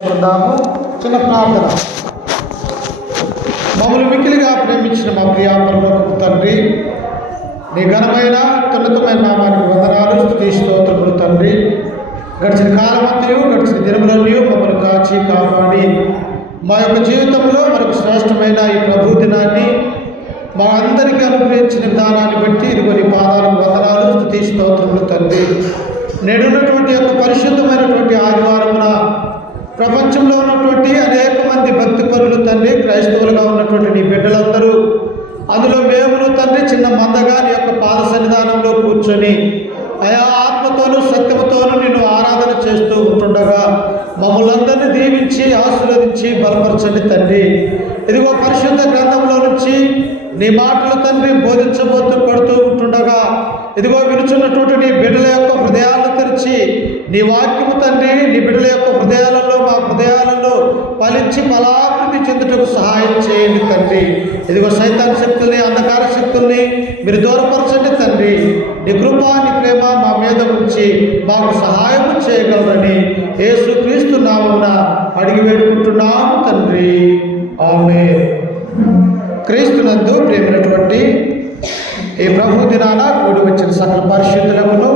చిన్న ప్రార్థన. మమ్మల్ని మిక్కిలిగా ప్రేమించిన మా ప్రియ పరలోకపు తండ్రి, నీ ఘనమైన ఉన్నతమైన నామానికి వందనాలు, స్తుతి స్తోత్రములు తండ్రి. గడిచిన కాలమంతయు గడిచిన దినములన్నీ మమ్మల్ని కాచి కాపాడి మా యొక్క జీవితంలో మనకు శ్రేష్టమైన ఈ ప్రభు దినాన్ని మా అందరికీ అనుగ్రహించిన విధానాన్ని బట్టి ఇదిగో నీ పాదాలకు వందనాలు, స్తుతి స్తోత్రములు తండ్రి. నేడున్నటువంటి యొక్క పరిశుద్ధమైనటువంటి ఆదివారమున ప్రపంచంలో ఉన్నటువంటి అనేక మంది భక్తి పరులు తండ్రి, క్రైస్తవులుగా ఉన్నటువంటి నీ బిడ్డలందరూ, అందులో మేమును తండ్రి చిన్న మందగా నీ యొక్క పాద సన్నిధానంలో కూర్చొని ఆయా ఆత్మతోనూ సత్యముతోనూ నిన్ను ఆరాధన చేస్తూ ఉంటుండగా మమ్మల్ని అందరినీ దీవించి ఆశీర్వదించి బలపరచండి తండ్రి. ఇదిగో పరిశుద్ధ గ్రంథంలో నుంచి నీ మాటలు తండ్రి పడుతూ ఉంటుండగా ఇదిగో వినుచున్నటువంటి నీ బిడ్డల యొక్క హృదయాలను తెరిచి నీ వాక్యము తండ్రి నీ బిడ్డల యొక్క హృదయాలలో మా హృదయాలలో ఫలించి ఫలాభివృద్ధి చెందుటకు సహాయం చేయండి తండ్రి. ఇదిగో సైతాన్ శక్తుల్ని, అంధకార శక్తుల్ని మీరు దూరపరచండి తండ్రి. నీ కృప నీ ప్రేమ మా మీద ఉంచి మాకు సహాయం చేయగలరని యేసుక్రీస్తు నామమున అడిగి వేడుకుంటున్నాము తండ్రి. ఆమేన్. క్రీస్తునందు ప్రేమైనటువంటి ఈ ప్రభు దినాన కూడి వచ్చిన సకల పరిశుద్ధులకును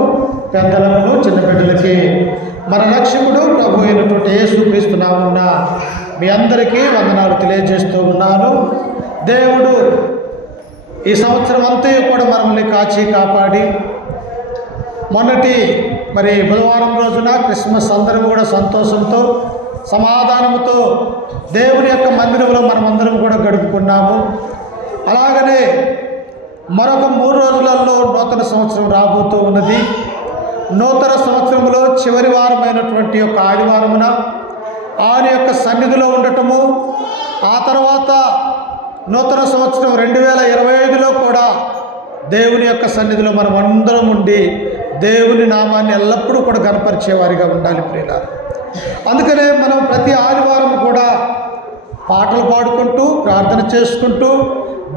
పెద్దలకును చిన్న బిడ్డలకి మన రక్షకుడు ప్రభు అయినటువంటి యేసుక్రీస్తు నామమున మీ అందరికీ వందనాలు తెలియజేస్తూ ఉన్నాను. దేవుడు ఈ సంవత్సరం అంతా కూడా మనల్ని కాచి కాపాడి మొన్నటి బుధవారం రోజున క్రిస్మస్ అందరం కూడా సంతోషంతో సమాధానంతో దేవుని యొక్క మందిరంలో మనమందరం కూడా గడుపుకున్నాము. అలాగనే మరొక 3 రోజులలో నూతన సంవత్సరం రాబోతూ ఉన్నది. నూతన సంవత్సరంలో చివరి వారమైనటువంటి యొక్క ఆదివారమున ఆయన యొక్క సన్నిధిలో ఉండటము, ఆ తర్వాత నూతన సంవత్సరం 2025లో కూడా దేవుని యొక్క సన్నిధిలో మనం అందరం ఉండి దేవుని నామాన్ని ఎల్లప్పుడూ కూడా కనపరిచేవారిగా ఉండాలి ప్రియులారా. అందుకనే మనం ప్రతి ఆదివారం కూడా పాటలు పాడుకుంటూ ప్రార్థన చేసుకుంటూ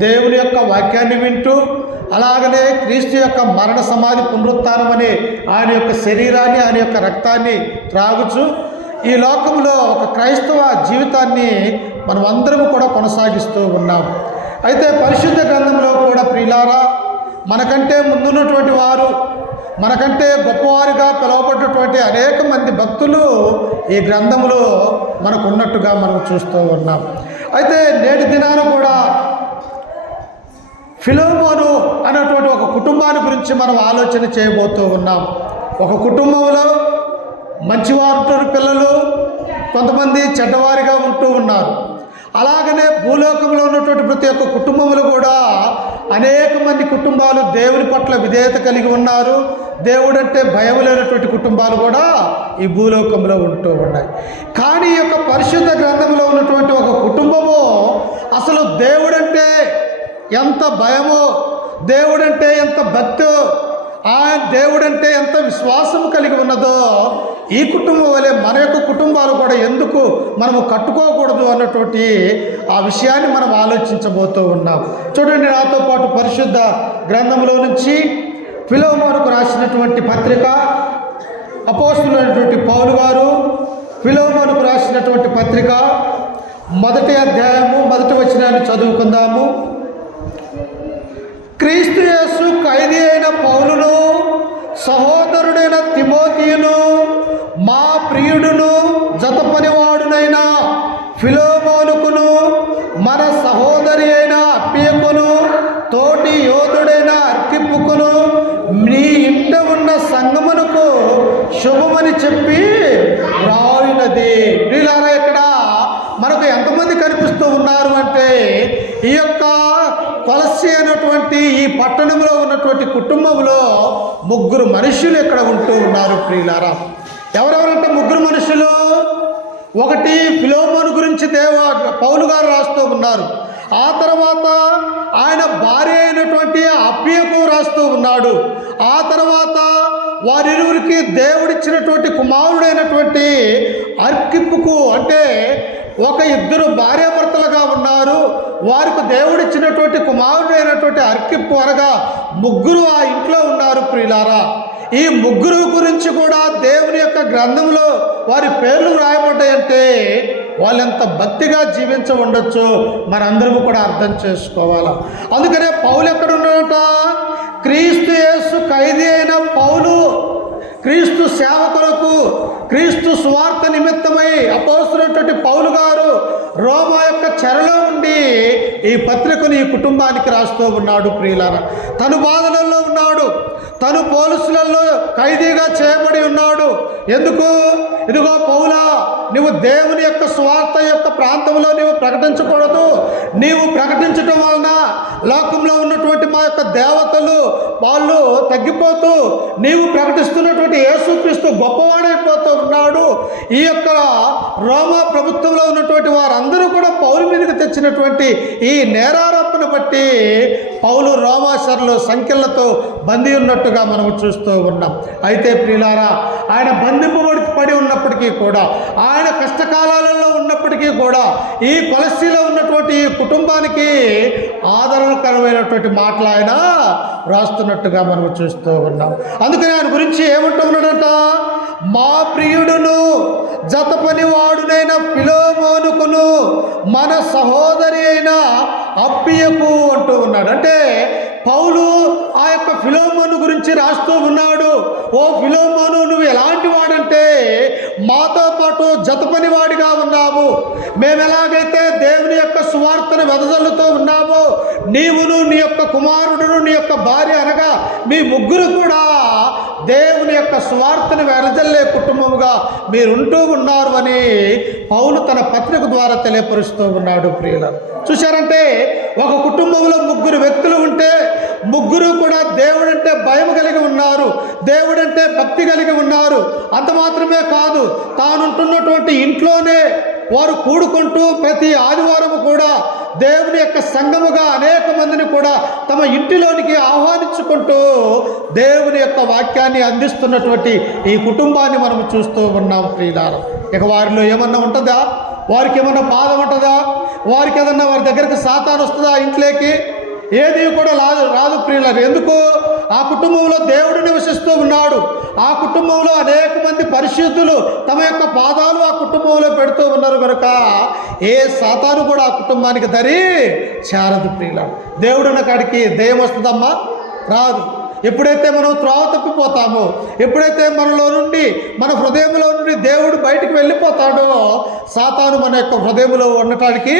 దేవుని యొక్క వాక్యాన్ని వింటూ అలాగనే క్రీస్తు యొక్క మరణ సమాధి పునరుత్థానం అనే ఆయన యొక్క శరీరాన్ని ఆయన యొక్క రక్తాన్ని త్రాగుచు ఈ లోకంలో ఒక క్రైస్తవ జీవితాన్ని మనం అందరం కూడా కొనసాగిస్తూ ఉన్నాం. అయితే పరిశుద్ధ గ్రంథంలో కూడా ప్రియులారా, మనకంటే ముందున్నటువంటి వారు, మనకంటే గొప్పవారిగా పిలువబడ్డటువంటి అనేక మంది భక్తులు ఈ గ్రంథంలో మనకు ఉన్నట్టుగా మనం చూస్తూ ఉన్నాం. అయితే నేటి దినాన కూడా ఫిలోమోను అనేటువంటి ఒక కుటుంబాన్ని గురించి మనం ఆలోచన చేయబోతూ ఉన్నాం. ఒక కుటుంబంలో మంచివారు పిల్లలు, కొంతమంది చెడ్డవారిగా ఉంటూ ఉన్నారు. అలాగనే భూలోకంలో ఉన్నటువంటి ప్రతి ఒక్క కుటుంబంలో కూడా అనేక మంది కుటుంబాలు దేవుని పట్ల విధేయత కలిగి ఉన్నారు. దేవుడంటే భయం లేనటువంటి కుటుంబాలు కూడా ఈ భూలోకంలో ఉంటూ ఉన్నాయి. కానీ ఈ యొక్క పరిశుద్ధ గ్రంథంలో ఉన్నటువంటి ఒక కుటుంబము అసలు దేవుడంటే ఎంత భయమో, దేవుడంటే ఎంత భక్తో, ఆయన దేవుడంటే ఎంత విశ్వాసం కలిగి ఉన్నదో ఈ కుటుంబం వలె మన యొక్క కుటుంబాలు కూడా ఎందుకు మనము కట్టుకోకూడదు అన్నటువంటి ఆ విషయాన్ని మనం ఆలోచించబోతూ ఉన్నాం. చూడండి, నాతో పాటు పరిశుద్ధ గ్రంథంలో నుంచి ఫిలోమోనుకు రాసినటువంటి పత్రిక, అపోస్తులైనటువంటి పౌలు గారు ఫిలోమోనుకు రాసినటువంటి పత్రిక 1వ అధ్యాయము 1వ వచనాన్ని చదువుకుందాము. క్రీస్తు యేసు ఖైదీ అయిన పౌలును, సహోదరుడైన తిమోతియును, మా ప్రియుడును జతపనివాడునైన ఫిలోమోనుకును, మన సహోదరి అయిన అప్పియకును, తోటి యోధుడైన అర్కిప్పుకును, నీ ఇంట ఉన్న సంగమునకు శుభమని చెప్పి రాయునది. వీళ్ళారా ఇక్కడ మనకు ఎంతమంది కనిపిస్తూ ఉన్నారు అంటే, ఈ యొక్క కొలస్సీ అనేటువంటి ఈ పట్టణంలో ఉన్నటువంటి కుటుంబంలో 3 మనుషులు ఇక్కడ ఉంటూ ఉన్నారు ప్రియులారా. ఎవరెవరంటే 3 మనుషులు. ఒకటి ఫిలోమోను గురించి పౌలు గారు రాస్తూ ఉన్నారు. ఆ తర్వాత ఆయన భార్య అయినటువంటి అప్పియకు రాస్తూ ఉన్నాడు. ఆ తర్వాత వారిరువురికి దేవుడిచ్చినటువంటి కుమారుడైనటువంటి అర్కిప్పుకు, అంటే ఒక 2 భార్యాభర్తలుగా ఉన్నారు. వారికి దేవుడిచ్చినటువంటి కుమారుడైనటువంటి అర్కిప్పు అనగా 3 ఆ ఇంట్లో ఉన్నారు ప్రియులారా. ఈ ముగ్గురు గురించి కూడా దేవుని యొక్క గ్రంథంలో వారి పేర్లు రాయబడ్డాయంటే వాళ్ళు ఎంత భక్తిగా జీవించి ఉండొచ్చు మనందరము కూడా అర్థం చేసుకోవాలి. అందుకనే పౌలు ఎక్కడ ఉన్నాడట? క్రీస్తు యేసు ఖైదీ అయిన పౌలు క్రీస్తు సేవకులకు క్రీస్తు స్వార్థ నిమిత్తమై అపోస్తులైనటువంటి పౌలు గారు రోమా యొక్క చెరలో ఉండి ఈ పత్రికను ఈ కుటుంబానికి రాస్తూ ఉన్నాడు. ప్రియులారా, తను బాధలలో ఉన్నాడు, తను పోలీసులలో ఖైదీగా చేయబడి ఉన్నాడు. ఎందుకు? ఇదిగో పౌలా, నీవు దేవుని యొక్క స్వార్థ యొక్క ప్రాంతంలో నీవు ప్రకటించకూడదు. నీవు ప్రకటించడం వలన లోకంలో ఉన్నటువంటి మా యొక్క దేవతలు వాళ్ళు తగ్గిపోతూ నీవు ప్రకటిస్తున్నటువంటి యేసుక్రీస్తు గొప్పవాడైపోతూ ఉన్నాడు. ఈ యొక్క రోమా ప్రభుత్వంలో ఉన్నటువంటి వారందరూ కూడా పౌలు మీదకి తెచ్చినటువంటి ఈ నేరారోపణ బట్టి పౌలు రోమాశర్లో సంఖ్యలతో బందీ ఉన్నట్టుగా మనం చూస్తూ ఉన్నాం. అయితే ప్రియులారా, ఆయన బంధింపబడి ఉన్నప్పటికీ కూడా, ఆయన కష్టకాలాలలో ఉన్నప్పటికీ కూడా ఈ కొలస్సీలో ఉన్నటువంటి ఈ కుటుంబానికి ఆదరణకరమైనటువంటి మాటలు ఆయన రాస్తున్నట్టుగా మనం చూస్తూ ఉన్నాం. అందుకని ఆయన గురించి ఏమంటున్నాడంట? మా ప్రియుడును జత పనివాడునైన ఫిలోమోనుకును మన సహోదరి అయిన అప్పియకు అంటూ ఉన్నాడు. అంటే పౌలు ఆ యొక్క ఫిలోమోను గురించి రాస్తూ ఉన్నాడు. ఓ ఫిలోమోను, నువ్వు ఎలాంటి వాడంటే మాతో పాటు జత పనివాడిగా ఉన్నావు. మేము ఎలాగైతే దేవుని యొక్క సువార్తను వెదజల్లుతూ ఉన్నామో, నీవును నీ యొక్క కుమారుడును నీ యొక్క భార్య అనగా మీ ముగ్గురు కూడా దేవుని యొక్క సువార్తను వెదజల్లే కుటుంబముగా మీరుంటూ ఉన్నారు అని పౌలు తన పత్రిక ద్వారా తెలియపరుస్తూ ఉన్నాడు. ప్రియులారా, చూశారంటే ఒక కుటుంబంలో ముగ్గురు వ్యక్తులు ఉంటే ముగ్గురు కూడా దేవుడంటే భయం కలిగి ఉన్నారు, దేవుడంటే భక్తి కలిగి ఉన్నారు. అంత మాత్రమే కాదు, తానుంటున్నటువంటి ఇంట్లోనే వారు కూడుకుంటూ ప్రతి ఆదివారం కూడా దేవుని యొక్క సంఘముగా అనేక మందిని కూడా తమ ఇంటిలోనికి ఆహ్వానించుకుంటూ దేవుని యొక్క వాక్యాన్ని అందిస్తున్నటువంటి ఈ కుటుంబాన్ని మనం చూస్తూ ఉన్నాం. ప్రియులారా, ఇక వారిలో ఏమన్నా ఉంటుందా? వారికి ఏమన్నా బాధ ఉంటుందా? వారికి ఏదన్నా వారి దగ్గరికి సాతాను వస్తుందా? ఇంట్లోకి ఏది కూడా రాదు ప్రియులారా. ఎందుకు? ఆ కుటుంబంలో దేవుడు నివసిస్తూ ఉన్నాడు. ఆ కుటుంబంలో అనేక మంది పరిశుద్ధులు తమ యొక్క పాదాలు ఆ కుటుంబంలో పెడుతూ ఉన్నారు కనుక ఏ సాతాను కూడా ఆ కుటుంబానికి దరి చేరదు. ప్రియులారా, దేవుడు ఉన్న కాడికి దయ్యం వస్తుందమ్మా? రాదు. ఎప్పుడైతే మనం త్రోవ తప్పిపోతామో, ఎప్పుడైతే మనలో నుండి మన హృదయంలో నుండి దేవుడు బయటికి వెళ్ళిపోతాడో సాతాను మన యొక్క హృదయంలో ఉండటానికి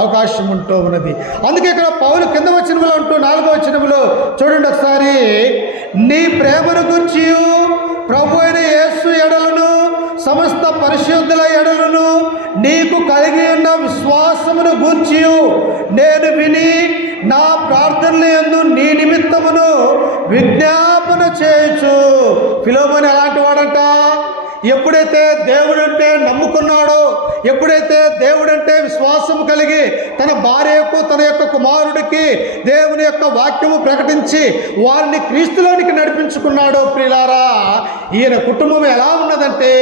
అవకాశం ఉంటూ ఉన్నది. అందుకే ఇక్కడ పౌలు కింద వచనంలో ఉంటూ 4వ వచనంలో చూడండి ఒకసారి, నీ ప్రేమను గురించి ప్రభు అయిన యేసు ఎడలను సమస్త పరిశుద్ధుల ఎడలను నీకు కలిగి ఉన్న విశ్వాసమును గూర్చి నేను విని నా ప్రార్థనల యందు నీ నిమిత్తమును విజ్ఞాపన చేయొచ్చు. ఫిలోమోను ఎలాంటి వాడంట? ఎప్పుడైతే దేవుడంటే నమ్ముకున్నాడో, ఎప్పుడైతే దేవుడంటే విశ్వాసం కలిగి తన భార్యకు తన యొక్క కుమారుడికి దేవుని యొక్క వాక్యము ప్రకటించి వారిని క్రీస్తులోనికి నడిపించుకున్నాడో, ప్రియులారా, ఈయన కుటుంబం ఎలా ఉన్నదంటే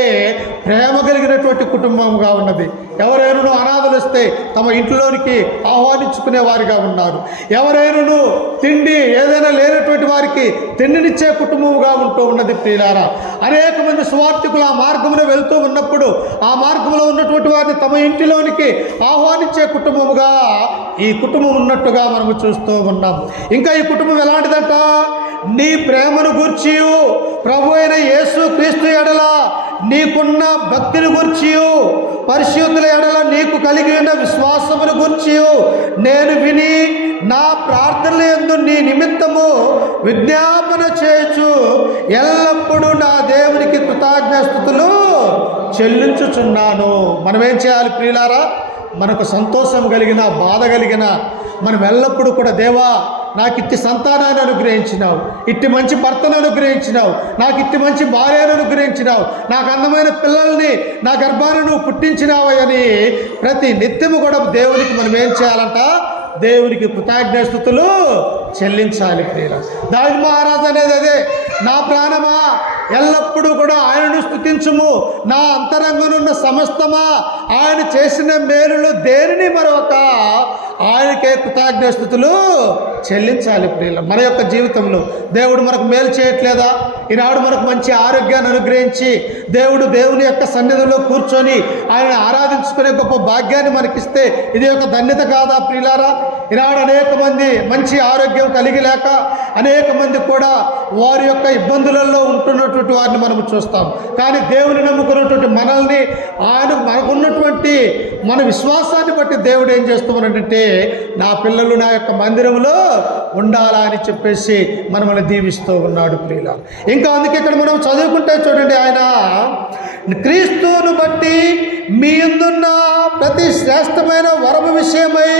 ప్రేమ కలిగినటువంటి కుటుంబంగా ఉన్నది. ఎవరైనా అనాథలు వస్తే తమ ఇంట్లోనికి ఆహ్వానించుకునే వారిగా ఉన్నారు. ఎవరైనా తిండి ఏదైనా లేనటువంటి వారికి తిండినిచ్చే కుటుంబముగా ఉంటూ ఉన్నది. ప్రియులారా, అనేక మంది సువార్థికులు ఆ మార్గంలో వెళ్తూ ఉన్నప్పుడు ఆ మార్గంలో ఉన్నటువంటి వారిని తమ ఇంటిలోనికి ఆహ్వానించే కుటుంబముగా ఈ కుటుంబం ఉన్నట్టుగా మనము చూస్తూ ఉన్నాం. ఇంకా ఈ కుటుంబం ఎలాంటిదంట? నీ ప్రేమను గూర్చి ప్రభు అయిన యేసు క్రీస్తు ఎడల నీకున్న భక్తిని గూర్చి, పరిశుద్ధుల ఎడల నీకు కలిగి ఉన్న విశ్వాసమును గూర్చి నేను విని నా ప్రార్థనల యందు నీ నిమిత్తము విజ్ఞాపన చేయొచ్చు. ఎల్లప్పుడూ నా దేవునికి కృతజ్ఞాస్తుతులు చెల్లించుచున్నాను. మనం ఏం చేయాలి ప్రియులారా? మనకు సంతోషం కలిగిన బాధ కలిగిన మనం ఎల్లప్పుడూ కూడా దేవా నాకు ఇట్టి సంతానాన్ని అనుగ్రహించినావు, ఇట్టి మంచి భర్తను అనుగ్రహించినావు, నాకు ఇట్టి మంచి భార్యను అనుగ్రహించినావు, నాకు అందమైన పిల్లల్ని నా గర్భాన్ని నువ్వు పుట్టించినావు అని ప్రతి నిత్యము కూడా దేవునికి మనం ఏం చేయాలంట? దేవునికి కృతజ్ఞాస్తుతులు చెల్లించాలి. ప్రియుల దావీదు మహారాజు అనేది అదే, నా ప్రాణమా ఎల్లప్పుడూ కూడా ఆయనను స్తుతించుము, నా అంతరంగనున్న సమస్తమా ఆయన చేసిన మేలులు దేనిని మరొక ఆయనకే కృతజ్ఞాస్తుతులు చెల్లించాలి. ప్రియుల మన యొక్క జీవితంలో దేవుడు మనకు మేలు చేయట్లేదా? ఈనాడు మనకు మంచి ఆరోగ్యాన్ని అనుగ్రహించి దేవుని యొక్క సన్నిధిలో కూర్చొని ఆయన ఆరాధించుకో సంపాదించుకునే గొప్ప భాగ్యాన్ని మనకిస్తే ఇది ఒక ధన్యత కాదా ప్రియులారా? ఈనాడు అనేక మంది మంచి ఆరోగ్యం కలిగి లేక అనేక మంది కూడా వారి యొక్క ఇబ్బందులలో ఉంటున్నటువంటి వారిని మనం చూస్తాం. కానీ దేవుని నమ్ముకున్నటువంటి మనల్ని మనకున్నటువంటి మన విశ్వాసాన్ని బట్టి దేవుడు ఏం చేస్తున్నాడంటే, నా పిల్లలు నా యొక్క మందిరంలో ఉండాలా అని చెప్పేసి మనల్ని దీవిస్తూ ఉన్నాడు ప్రియులారా. ఇంకా అందుకే ఇక్కడ మనం చదువుకుంటే చూడండి, ఆయన క్రీస్తును బట్టి మీ యందున్న ప్రతి శ్రేష్టమైన వరము విషయమై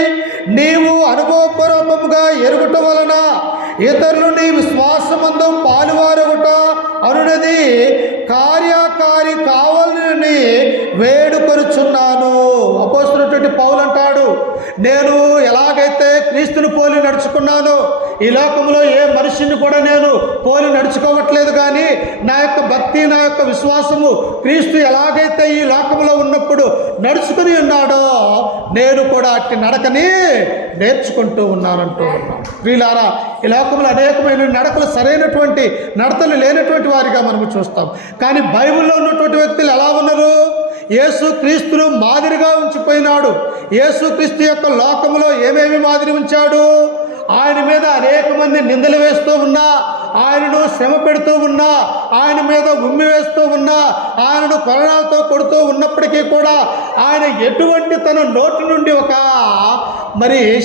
నీవు అనుభవపూర్వకముగా ఎరుగుట వలన ఇతరులు నీ విశ్వాసమందు పాలువారగుట అనున్నది కార్యకారి కావాలని వేడుకొనుచున్నాను. అపోస్తలుడైనటువంటి పౌలు అంటాడు, నేను ఎలాగైతే క్రీస్తుని పోలి నడుచుకున్నానో ఈ లోకంలో ఏ మనిషిని కూడా నేను పోలి నడుచుకోవట్లేదు, కానీ నా యొక్క భక్తి నా యొక్క విశ్వాసము క్రీస్తు ఎలాగైతే ఈ లోకంలో ఉన్నప్పుడు నడుచుకుని ఉన్నాడో నేను కూడా అట్టి నడకని నేర్చుకుంటూ ఉన్నానంటూ ఉన్నాను. ప్రియులారా, ఈ లోకంలో అనేకమైన నడకలు సరైనటువంటి నడతలు లేనటువంటి వారిగా మనము చూస్తాం. కానీ బైబిల్లో ఉన్నటువంటి వ్యక్తులు ఎలా ఉన్నారు? యేసు క్రీస్తును మాదిరిగా ఉంచిపోయినాడు. యేసు క్రీస్తు యొక్క లోకంలో ఏమేమి మాదిరి ఉంచాడు? ఆయన మీద అనేక మంది నిందలు వేస్తూ ఉన్నా, ఆయనను శ్రమ పెడుతూ ఉన్నా, ఆయన మీద ఉమ్మి వేస్తూ ఉన్నా, ఆయనను కొరడాలతో కొడుతూ ఉన్నప్పటికీ కూడా ఆయన ఎటువంటి తన నోటి నుండి ఒక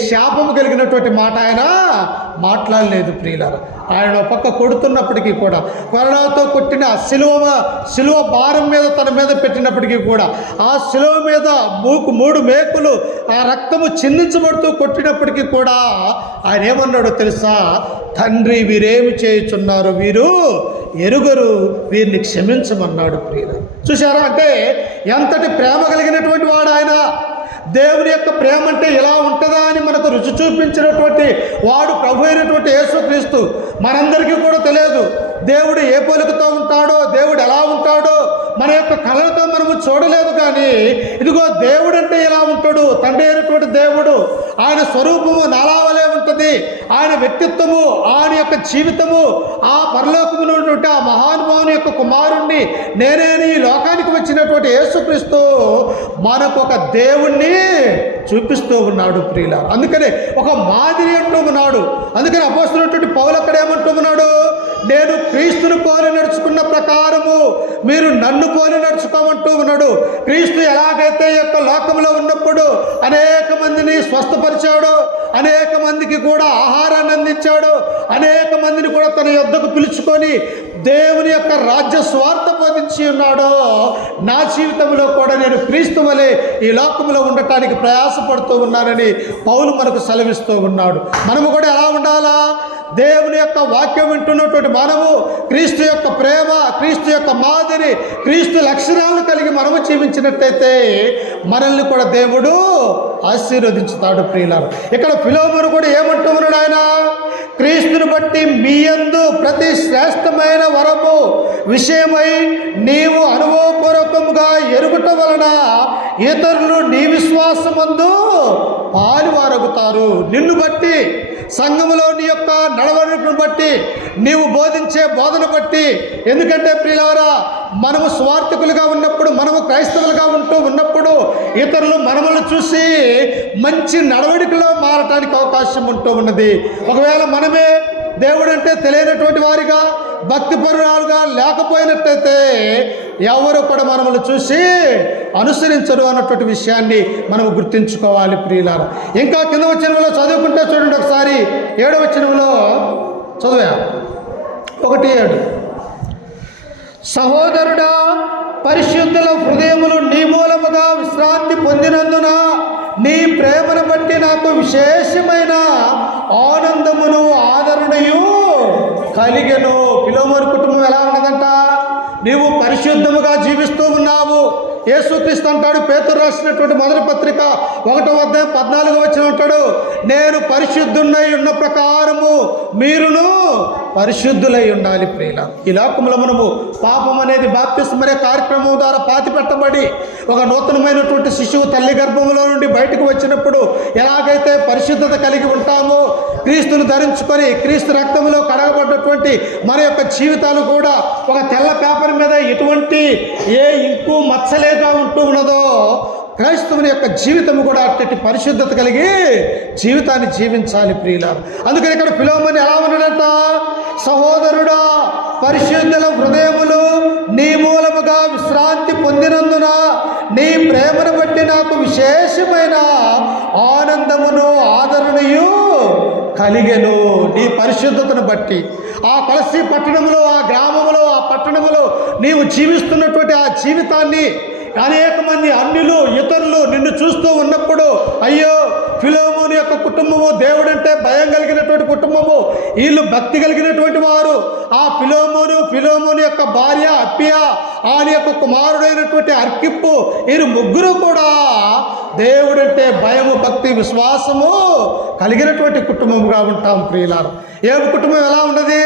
శాపము కలిగినటువంటి మాట ఆయన మాట్లాడలేదు ప్రియులారా. ఆయన ఒక పక్క కొడుతున్నప్పటికీ కూడా, కొరడాలతో కొట్టిన సిలువ భారం మీద తన మీద పెట్టినప్పటికీ కూడా, ఆ సిలువ మీద మూడు మేకులు ఆ రక్తము చిందించబడుతూ కొట్టినప్పటికీ కూడా ఆయన ఏమన్నాడో తెలుసా? తండ్రి, వీరేమి చేయుచున్నారు, వీరు ఎరుగరు, వీరిని క్షమించమన్నాడు ప్రియులారా. చూశారా? అంటే ఎంతటి ప్రేమ కలిగినటువంటి వాడు ఆయన. దేవుని యొక్క ప్రేమ అంటే ఇలా ఉంటుందా అని మనకు రుచి చూపించినటువంటి వాడు ప్రభు అయినటువంటి యేసుక్రీస్తు. మనందరికీ కూడా తెలియదు దేవుడు ఏ పోలికతో ఉంటాడో, దేవుడు ఎలా ఉంటాడో మన యొక్క కళ్ళతో మనము చూడలేదు. కానీ ఇదిగో దేవుడు అంటే ఎలా ఉంటాడు, తండ్రి అయినటువంటి దేవుడు, ఆయన స్వరూపము నాలావలే ఉంటుంది. ఆయన వ్యక్తిత్వము, ఆయన యొక్క జీవితము, ఆ పరలోకములో ఉన్నటువంటి ఆ మహానుభావుని యొక్క కుమారుణ్ణి, నేనే ఈ లోకానికి వచ్చినటువంటి యేసుక్రీస్తు మనకు ఒక దేవుణ్ణి చూపిస్తూ ఉన్నాడు ప్రియులారా. అందుకనే ఒక మాదిరి అంటూ ఉన్నాడు. అందుకని అపోస్తలుడైనటువంటి పౌలు అక్కడ ఏమంటూ ఉన్నాడు? నేను క్రీస్తును పోలి నడుచుకున్న ప్రకారము మీరు నన్ను పోలి నడుచుకోమంటూ ఉన్నాడు. క్రీస్తు ఎలాగైతే ఈ యొక్క లోకంలో ఉన్నప్పుడు అనేక మందిని స్వస్థపరిచాడు, అనేక మందికి కూడా ఆహారాన్ని అందించాడు, అనేక మందిని కూడా తన యొద్దకు పిలుచుకొని దేవుని యొక్క రాజ్య స్వార్థ బోధించి ఉన్నాడో, నా జీవితంలో కూడా నేను క్రీస్తు వలె ఈ లోకంలో ఉండటానికి ప్రయాసపడుతూ ఉన్నానని పౌలు మనకు సెలవిస్తూ ఉన్నాడు. మనము కూడా ఎలా ఉండాలా? దేవుని యొక్క వాక్యం వింటున్నటువంటి మనము క్రీస్తు యొక్క ప్రేమ, క్రీస్తు యొక్క మాదిరి, క్రీస్తు లక్షణాలను కలిగి మనము జీవించినట్టయితే మనల్ని కూడా దేవుడు ఆశీర్వదించుతాడు ప్రియులారా. ఇక్కడ ఫిలోమోను కూడా ఏమంటూ ఉన్నాడు? ఆయన క్రీస్తుని బట్టి మీ యందు ప్రతి శ్రేష్టమైన వరము విషయమై నీవు అనుభవపూర్వకముగా ఎరుగుట వలన ఇతరులు నీ విశ్వాసమందు పాలువారగుతారు. నిన్ను బట్టి, సంఘములో నీ యొక్క నడవడికను బట్టి, నీవు బోధించే బోధన బట్టి. ఎందుకంటే ప్రియులారా, మనము స్వార్థకులుగా ఉన్నప్పుడు, మనము క్రైస్తవులుగా ఉన్నప్పుడు ఇతరులు మనములను చూసి మంచి నడవడికలో మారటానికి అవకాశం ఉంటూ ఉన్నది. ఒకవేళ మనమే దేవుడు అంటే తెలియనటువంటి వారిగా, భక్తిపరురాలుగా లేకపోయినట్టయితే ఎవరు కూడా మనల్ని చూసి అనుసరించరు అన్నటువంటి విషయాన్ని మనం గుర్తుంచుకోవాలి ప్రియులారా. ఇంకా కింద వచనంలో చదువుకుంటే చూడండి ఒకసారి, 7వ వచనంలో చదివా 1:7. సహోదరుడా, పరిశుద్ధుల హృదయములు నీ మూలముగా విశ్రాంతి పొందినందున నీ ప్రేమను బట్టి నాకు విశేషమైన ఆనందమును ఆదరణయు కలిగెను. ఫిలోమోను కుటుంబం ఎలా ఉన్నదంట? నీవు పరిశుద్ధముగా జీవిస్తూ ఉన్నావు. యేసుక్రీస్తు అంటాడు, పేతురు రాసినటువంటి మొదటి పత్రిక 1వ అధ్యాయం 14వ వచనం అంటాడు, నేను పరిశుద్ధున్నై ఉన్న ప్రకారము మీరును పరిశుద్ధులై ఉండాలి ప్రియులారా. ఈ లోకంలో మనము పాపం అనేది బాప్తిస్మం అనే కార్యక్రమం ద్వారా పాతి పెట్టబడి ఒక నూతనమైనటువంటి శిశువు తల్లి గర్భంలో నుండి బయటకు వచ్చినప్పుడు ఎలాగైతే పరిశుద్ధత కలిగి ఉంటామో, క్రీస్తును ధరించుకొని క్రీస్తు రక్తంలో కడగబడ్డటువంటి మన యొక్క జీవితాలు కూడా ఒక తెల్ల పేపర్ మీద ఎటువంటి ఏ ఇంకు మచ్చలేగా ఉంటూ ఉన్నదో, క్రైస్తవుని యొక్క జీవితం కూడా అట్టి పరిశుద్ధత కలిగి జీవితాన్ని జీవించాలి ప్రియులారు. అందుకని ఇక్కడ ఫిలోమోను ఎలా ఉన్నాడట? సహోదరుడా, పరిశుద్ధుల హృదయములు నీ మూలముగా విశ్రాంతి పొందినందున నీ ప్రేమను బట్టి నాకు విశేషమైన ఆనందమును ఆదరణయు కలిగెను. నీ పరిశుద్ధతను బట్టి ఆ కొలసి పట్టణంలో, ఆ గ్రామంలో, ఆ పట్టణంలో నీవు జీవిస్తున్నటువంటి ఆ జీవితాన్ని అనేక మంది అన్యులు, ఇతరులు నిన్ను చూస్తూ ఉన్నప్పుడు, అయ్యో ఫిలోమోను యొక్క కుటుంబము దేవుడంటే భయం కలిగినటువంటి కుటుంబము, వీళ్ళు భక్తి కలిగినటువంటి వారు. ఆ ఫిలోమోను యొక్క భార్య అప్పియ, ఆయన యొక్క కుమారుడైనటువంటి అర్కిప్పు, వీరు ముగ్గురు కూడా దేవుడంటే భయము, భక్తి, విశ్వాసము కలిగినటువంటి కుటుంబముగా ఉంటాం ప్రియులారు. ఏబు కుటుంబం ఎలా ఉన్నది?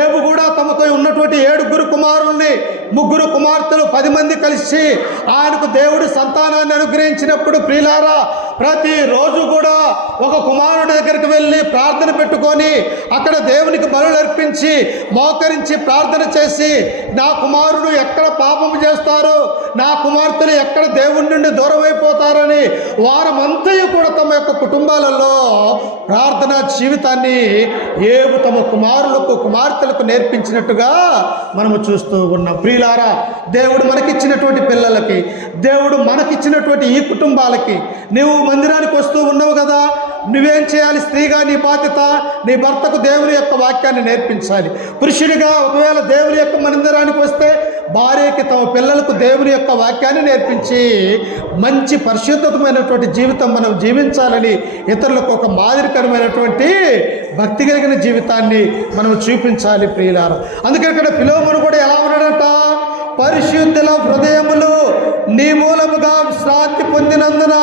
ఏబు కూడా తమకు ఉన్నటువంటి 7 కుమారుల్ని, 3 కుమార్తెలు, 10 మంది కలిసి ఆయనకు దేవుడి సంతానాన్ని అనుగ్రహించినప్పుడు ప్రియులారా, ప్రతిరోజు కూడా ఒక కుమారుడి దగ్గరికి వెళ్ళి ప్రార్థన పెట్టుకొని అక్కడ దేవునికి బలులు అర్పించి మోకరించి ప్రార్థన చేసి, నా కుమారుడు ఎక్కడ పాపము చేస్తారో, నా కుమార్తెలు ఎక్కడ దేవుడి నుండి దూరం అయిపోతారని వారమంతయు కూడా తమ యొక్క కుటుంబాలలో ప్రార్థనా జీవితాన్ని ఏబు తమ కుమార్తెలకు నేర్పించినట్టుగా మనము చూస్తూ ఉన్నాం ప్రియులారా. దేవుడు మనకిచ్చినటువంటి పిల్లలకి, దేవుడు మనకిచ్చినటువంటి ఈ కుటుంబాలకి, నువ్వు మందిరానికి వస్తూ ఉన్నావు కదా, నువ్వేం చేయాలి? స్త్రీగా నీ బాధ్యత నీ భర్తకు దేవుని యొక్క వాక్యాన్ని నేర్పించాలి. పురుషుడిగా ఒకవేళ దేవుని యొక్క మందిరానికి వస్తే భార్యకి, తమ పిల్లలకు దేవుని యొక్క వాక్యాన్ని నేర్పించి మంచి పరిశుద్ధమైనటువంటి జీవితం మనం జీవించాలని, ఇతరులకు ఒక మాదిరికరమైనటువంటి భక్తి కలిగిన జీవితాన్ని మనం చూపించాలి ప్రియులారా. అందుకే ఇక్కడ ఫిలోమోను కూడా ఎలా ఉన్నాడట? పరిశుద్ధుల హృదయములు నీ మూలముగా విశ్రాంతి పొందినందున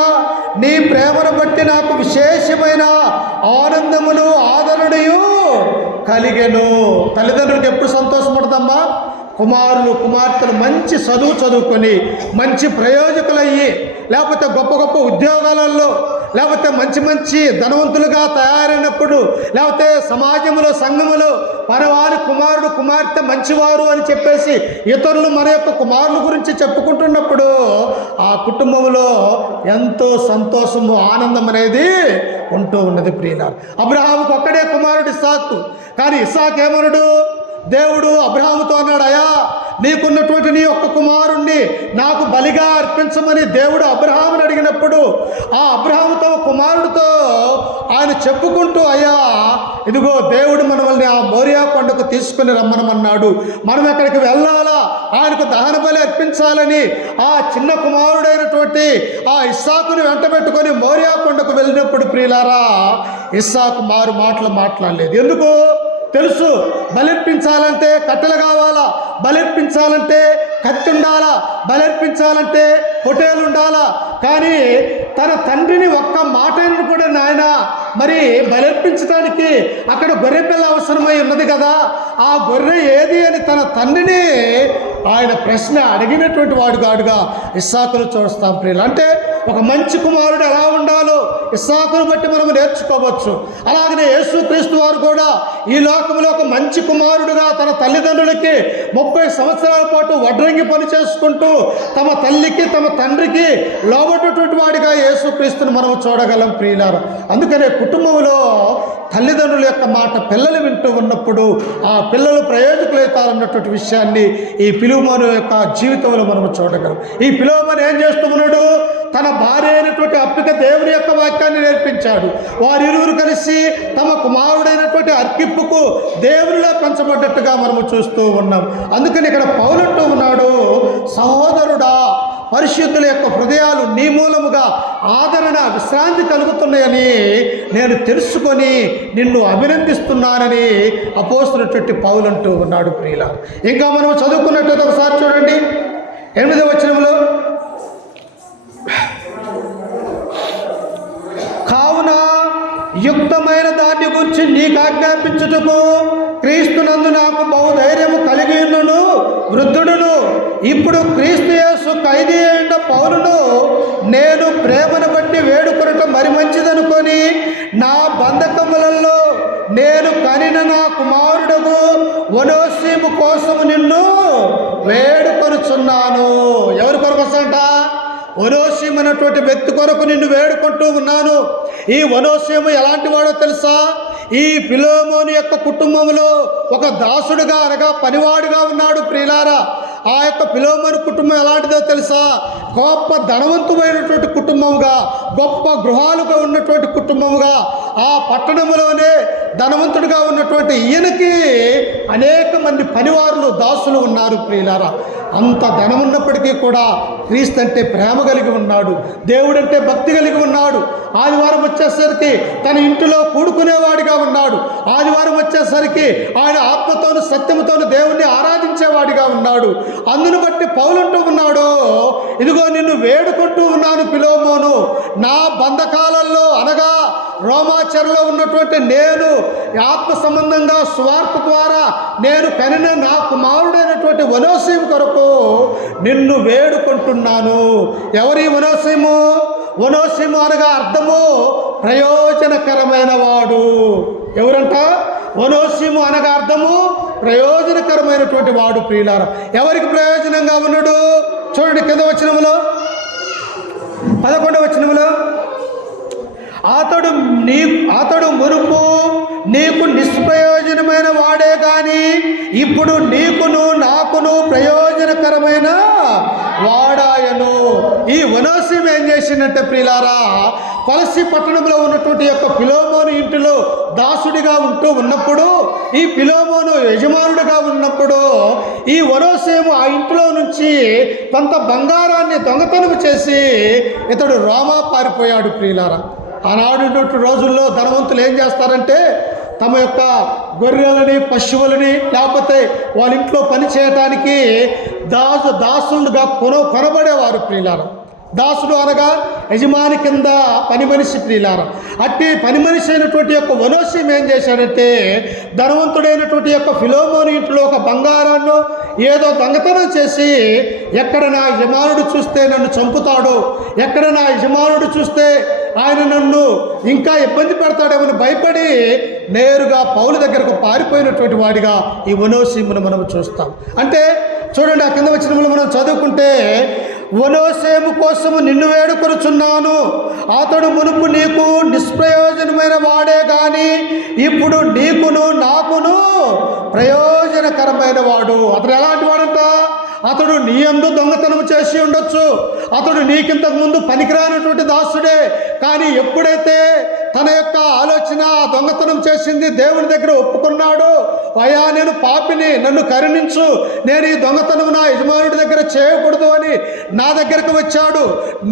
నీ ప్రేమను బట్టి నాకు విశేషమైన ఆనందమును ఆదరణయు కలిగెను. తల్లిదండ్రులకు ఎప్పుడు సంతోషపడదమ్మా? కుమార్తెలు మంచి చదువుకొని మంచి ప్రయోజకులయ్యి, లేకపోతే గొప్ప ఉద్యోగాలలో, లేకపోతే మంచి ధనవంతులుగా తయారైనప్పుడు, లేకపోతే సమాజంలో, సంఘములో మనవారి కుమార్తె మంచివారు అని చెప్పేసి ఇతరులు మన యొక్క కుమారుల గురించి చెప్పుకుంటున్నప్పుడు ఆ కుటుంబంలో ఎంతో సంతోషము, ఆనందం అనేది ఉంటూ ఉన్నది ప్రియులారా. అబ్రహాముకు ఒక్కడే కుమారుడు ఇస్సాకు. కానీ ఇస్సాకు ఏమన్నాడు? దేవుడు అబ్రహాముతో అన్నాడు, అయ్యా నీకున్నటువంటి నీ యొక్క కుమారుణ్ణి నాకు బలిగా అర్పించమని దేవుడు అబ్రహాముని అడిగినప్పుడు ఆ అబ్రహాము తమ కుమారుడితో ఆయన చెప్పుకుంటూ, అయ్యా ఇదిగో దేవుడు మనల్ని ఆ మోరియా కొండకు తీసుకుని రమ్మనమన్నాడు, మనం ఎక్కడికి వెళ్ళాలా, ఆయనకు దహన బలి అర్పించాలని ఆ చిన్న కుమారుడైనటువంటి ఆ ఇస్సాకుని వెంటబెట్టుకొని మోరియా కొండకు వెళ్ళినప్పుడు ప్రియులారా, ఇస్సాకు మాటలు మాట్లాడలేదు. ఎందుకు? తెలుసు, బలర్పించాలంటే కట్టెలు కావాలా, బలర్పించాలంటే కత్తి ఉండాలా, బలర్పించాలంటే హోటల్ ఉండాలా. కానీ తన తండ్రిని ఒక్క మాట కూడా, నాయన మరి బలర్పించడానికి అక్కడ గొర్రె పిల్ల అవసరమై ఉన్నది కదా, ఆ గొర్రె ఏది అని తన తండ్రిని ఆయన ప్రశ్న అడిగినటువంటి వాడుగా ఇస్సాకును చూస్తాం ప్రియులు. అంటే ఒక మంచి కుమారుడు ఎలా ఉండాలో ఇస్సాకును బట్టి మనం నేర్చుకోవచ్చు. అలాగనే యేసుక్రీస్తు వారు కూడా ఈ లోకంలో ఒక మంచి కుమారుడుగా తన తల్లిదండ్రులకి 30 సంవత్సరాల పాటు వడ్రంగి పని చేసుకుంటూ తమ తల్లికి, తమ తండ్రికి లోబడినటువంటి వాడిగా యేసుక్రీస్తుని మనం చూడగలం ప్రియులారా. అందుకనే కుటుంబంలో తల్లిదండ్రుల యొక్క మాట పిల్లలు వింటూ ఉన్నప్పుడు ఆ పిల్లలు ప్రయోజకులవుతారన్నటువంటి విషయాన్ని ఈ ఫిలోమోను యొక్క జీవితంలో మనం చూడగలం. ఈ ఫిలోమోను ఏం చేస్తూ ఉన్నాడు? తన భార్య అయినటువంటి అప్పిక దేవుని యొక్క వాక్యాన్ని నేర్పించాడు. వారిరువురు కలిసి తమ కుమారుడైనటువంటి అర్కిప్పుకు దేవునిలో పెంచబడ్డట్టుగా మనము చూస్తూ ఉన్నాం. అందుకని ఇక్కడ పౌలంటూ ఉన్నాడు, సహోదరుడా, పరిశుద్ధుల యొక్క హృదయాలు నీ మూలముగా ఆదరణ, విశ్రాంతి కలుగుతున్నాయని నేను తెలుసుకొని నిన్ను అభినందిస్తున్నానని అపోస్తున్నటువంటి పౌలంటూ ఉన్నాడు ప్రియులారా. ఇంకా మనం చదువుకున్నట్లయితే ఒకసారి చూడండి 8వ వచనంలో, కావున యుక్తమైన దాన్ని గురించి నీకు ఆజ్ఞాపించుటకు క్రీస్తునందు నాకు బహుధైర్యము కలిగి ఉన్నను వృద్ధుడును, ఇప్పుడు క్రీస్తు యేసు ఖైదీ అయిన పౌలును నేను ప్రేమను బట్టి వేడుకొనటం మరి మంచిదనుకొని నా బంధకములలో నేను కనిన నా కుమారుడకు ఒనేసిము కోసము నిన్ను వేడుకొనుచున్నాను. ఎవరి కొరకు వస్తాంట? ఒనోషిము అన్నటువంటి వ్యక్తి కొరకు నిన్ను వేడుకుంటూ ఉన్నాను. ఈ ఒనోషిము ఎలాంటి వాడో తెలుసా? ఈ ఫిలోమోను యొక్క కుటుంబంలో ఒక దాసుడుగా అనగా పనివాడుగా ఉన్నాడు ప్రియులారా. ఆ యొక్క ఫిలోమోను కుటుంబం ఎలాంటిదో తెలుసా? గొప్ప ధనవంతమైనటువంటి కుటుంబముగా, గొప్ప గృహాలుగా ఉన్నటువంటి కుటుంబముగా, ఆ పట్టణంలోనే ధనవంతుడిగా ఉన్నటువంటి ఈయనకి అనేక మంది పనివారులు, దాసులు ఉన్నారు ప్రియులారా. అంత ధనం ఉన్నప్పటికీ కూడా క్రీస్తు అంటే ప్రేమ కలిగి ఉన్నాడు, దేవుడంటే భక్తి కలిగి ఉన్నాడు. ఆదివారం వచ్చేసరికి తన ఇంటిలో కూడుకునేవాడిగా ఉన్నాడు. ఆదివారం వచ్చేసరికి ఆయన ఆత్మతోను సత్యముతోను దేవుణ్ణి ఆరాధించేవాడిగా ఉన్నాడు. అందును బట్టి పౌలంటూ ఉన్నాడు, ఇదిగో నిన్ను వేడుకుంటూ ఉన్నాను ఫిలోమోను, నా బంధకాలలో అనగా రోమాచరలో ఉన్నటువంటి నేను ఆత్మ సంబంధంగా స్వార్థ ద్వారా నేను కనిన నా కుమారుడైనటువంటి ఒనోషిము కొరకు నిన్ను వేడుకుంటున్నాను. ఎవరి ఒనోషిము? ఒనోషిము అనగా అర్థము ప్రయోజనకరమైన వాడు. ఎవరంట? ఒనోషిము అనగా అర్థము ప్రయోజనకరమైనటువంటి వాడు ప్రియులారా. ఎవరికి ప్రయోజనంగా ఉన్నాడు? చూడండి కింద వచనములో 11వ వచనములో, అతడు మునుపు నీకు నిష్ప్రయోజనమైన వాడే కానీ ఇప్పుడు నీకును నాకును ప్రయోజనకరమైన వాడాయను. ఈ ఒనోషిము ఏం చేసిందంటే ప్రియులారా, కొలసి పట్టణంలో ఉన్నటువంటి యొక్క ఫిలోమోను ఇంటిలో దాసుడిగా ఉంటూ ఉన్నప్పుడు, ఈ ఫిలోమోను యజమానుడిగా ఉన్నప్పుడు ఈ ఒనోషిము ఆ ఇంట్లో నుంచి కొంత బంగారాన్ని దొంగతనం చేసి ఇతడు రోమా పారిపోయాడు ప్రియులారా. ఆనాడు రోజుల్లో ధనవంతులు ఏం చేస్తారంటే తమ యొక్క గొర్రెలని, పశువులని, లేకపోతే వాళ్ళ ఇంట్లో పని చేయటానికి దాసులుగా కొనబడేవారు ప్రియులారా. దాసుడు అనగా యజమాని కింద పని మనిషి ప్రియులారా. అట్టి పని మనిషి అయినటువంటి యొక్క ఒనోషిము ఏం చేశాడంటే ధనవంతుడైనటువంటి యొక్క ఫిలోమోను ఇంట్లో ఒక బంగారాన్ని ఏదో దొంగతనం చేసి, ఎక్కడ నా యజమానుడు చూస్తే నన్ను చంపుతాడో, ఎక్కడ నా యజమానుడు చూస్తే ఆయన నన్ను ఇంకా ఇబ్బంది పెడతాడేమని భయపడి నేరుగా పౌలు దగ్గరకు పారిపోయినటువంటి వాడిగా ఈ ఒనోషిమును మనం చూస్తాం. అంటే చూడండి, ఆ కింద వచనములు మనం చదువుకుంటే, ఒనోషిము కోసము నిన్ను వేడుకొనుచున్నాను, అతడు మునుపు నీకు నిష్ప్రయోజనమైన వాడే కానీ ఇప్పుడు నీకును నాకును ప్రయోజనకరమైన వాడు. అతడు ఎలాంటి వాడంట? అతడు నీ యందు దొంగతనం చేసి ఉండొచ్చు, అతడు నీకింతకు ముందు పనికిరానటువంటి దాసుడే, కానీ ఎప్పుడైతే తన యొక్క ఆలోచన దొంగతనం చేసింది దేవుని దగ్గర ఒప్పుకున్నాడు, అయ్యా నేను పాపిని, నన్ను కరుణించు, నేను ఈ దొంగతనం నా యజమానుడి దగ్గర చేయకూడదు అని నా దగ్గరకు వచ్చాడు.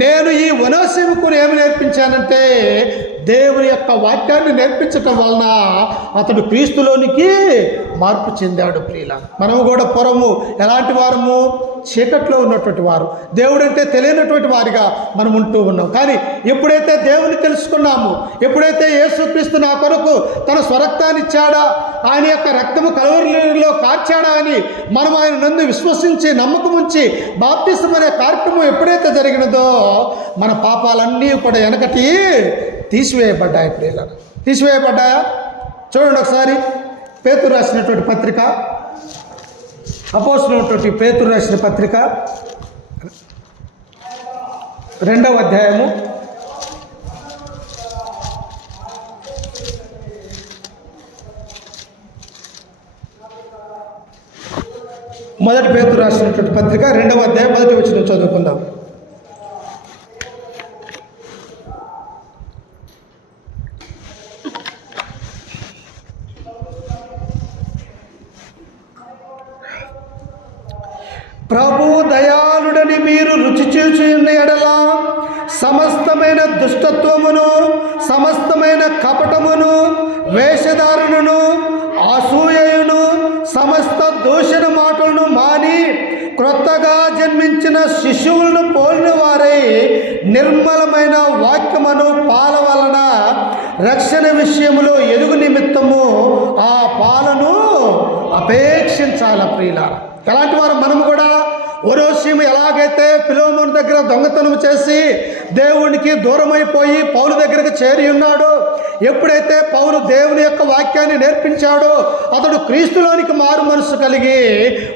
నేను ఈ ఒనోషిముకు ఏమి నేర్పించానంటే దేవుని యొక్క వాక్యాన్ని నేర్పించటం వలన అతడు క్రీస్తులోనికి మార్పు చెందాడు ప్రియుల. మనము కూడా పూర్వము ఎలాంటి వారము? చీకట్లో ఉన్నటువంటి వారు, దేవుడంటే తెలియనటువంటి వారిగా మనం ఉంటూ ఉన్నాం. కానీ ఎప్పుడైతే దేవుని తెలుసుకున్నాము, ఎప్పుడైతే యేసుక్రీస్తు నా కొరకు తన స్వరక్తాన్ని ఇచ్చాడా, ఆయన యొక్క రక్తము కలవరిలో కార్చాడా అని మనం ఆయన నందు విశ్వసించి నమ్మకం ఉంచి బాప్తిసం అనే కార్యక్రమం ఎప్పుడైతే జరిగినదో మన పాపాలన్నీ కూడా వెనకటి తీసివేయబడ్డాయి ప్రియులారా. తీసివేయబడ్డాయా? చూడండి ఒకసారి పేతురు రాసినటువంటి పత్రిక, అపోస్తలుడైనటువంటి పేతురు రాసిన పత్రిక 2వ అధ్యాయము 1 పేతురు రాసినటువంటి పత్రిక 2వ అధ్యాయం 1వ వచనం చదువుకుందాం. ప్రభు దయాళుడని మీరు రుచి చూచి ఉన్న ఎడల సమస్తమైన దుష్టత్వమును, సమస్తమైన కపటమును, వేషధారణను, అసూయను, సమస్త దూషణ మాటలను మాని క్రొత్తగా జన్మించిన శిశువులను పోలిన వారై నిర్మలమైన వాక్యమును పాల వలన రక్షణ విషయములో ఎదుగు నిమిత్తము ఆ పాలను అపేక్షించాల ప్రియులారా. అలాంటి వారు మనము కూడా ఒనోషిము ఎలాగైతే ఫిలోమోను దగ్గర దొంగతనం చేసి దేవునికి దూరమైపోయి పౌలు దగ్గరకు చేరి ఉన్నాడో, ఎప్పుడైతే పౌలు దేవుని యొక్క వాక్యాన్ని నేర్పించాడో అతడు క్రీస్తులోనికి మారు మనసు కలిగి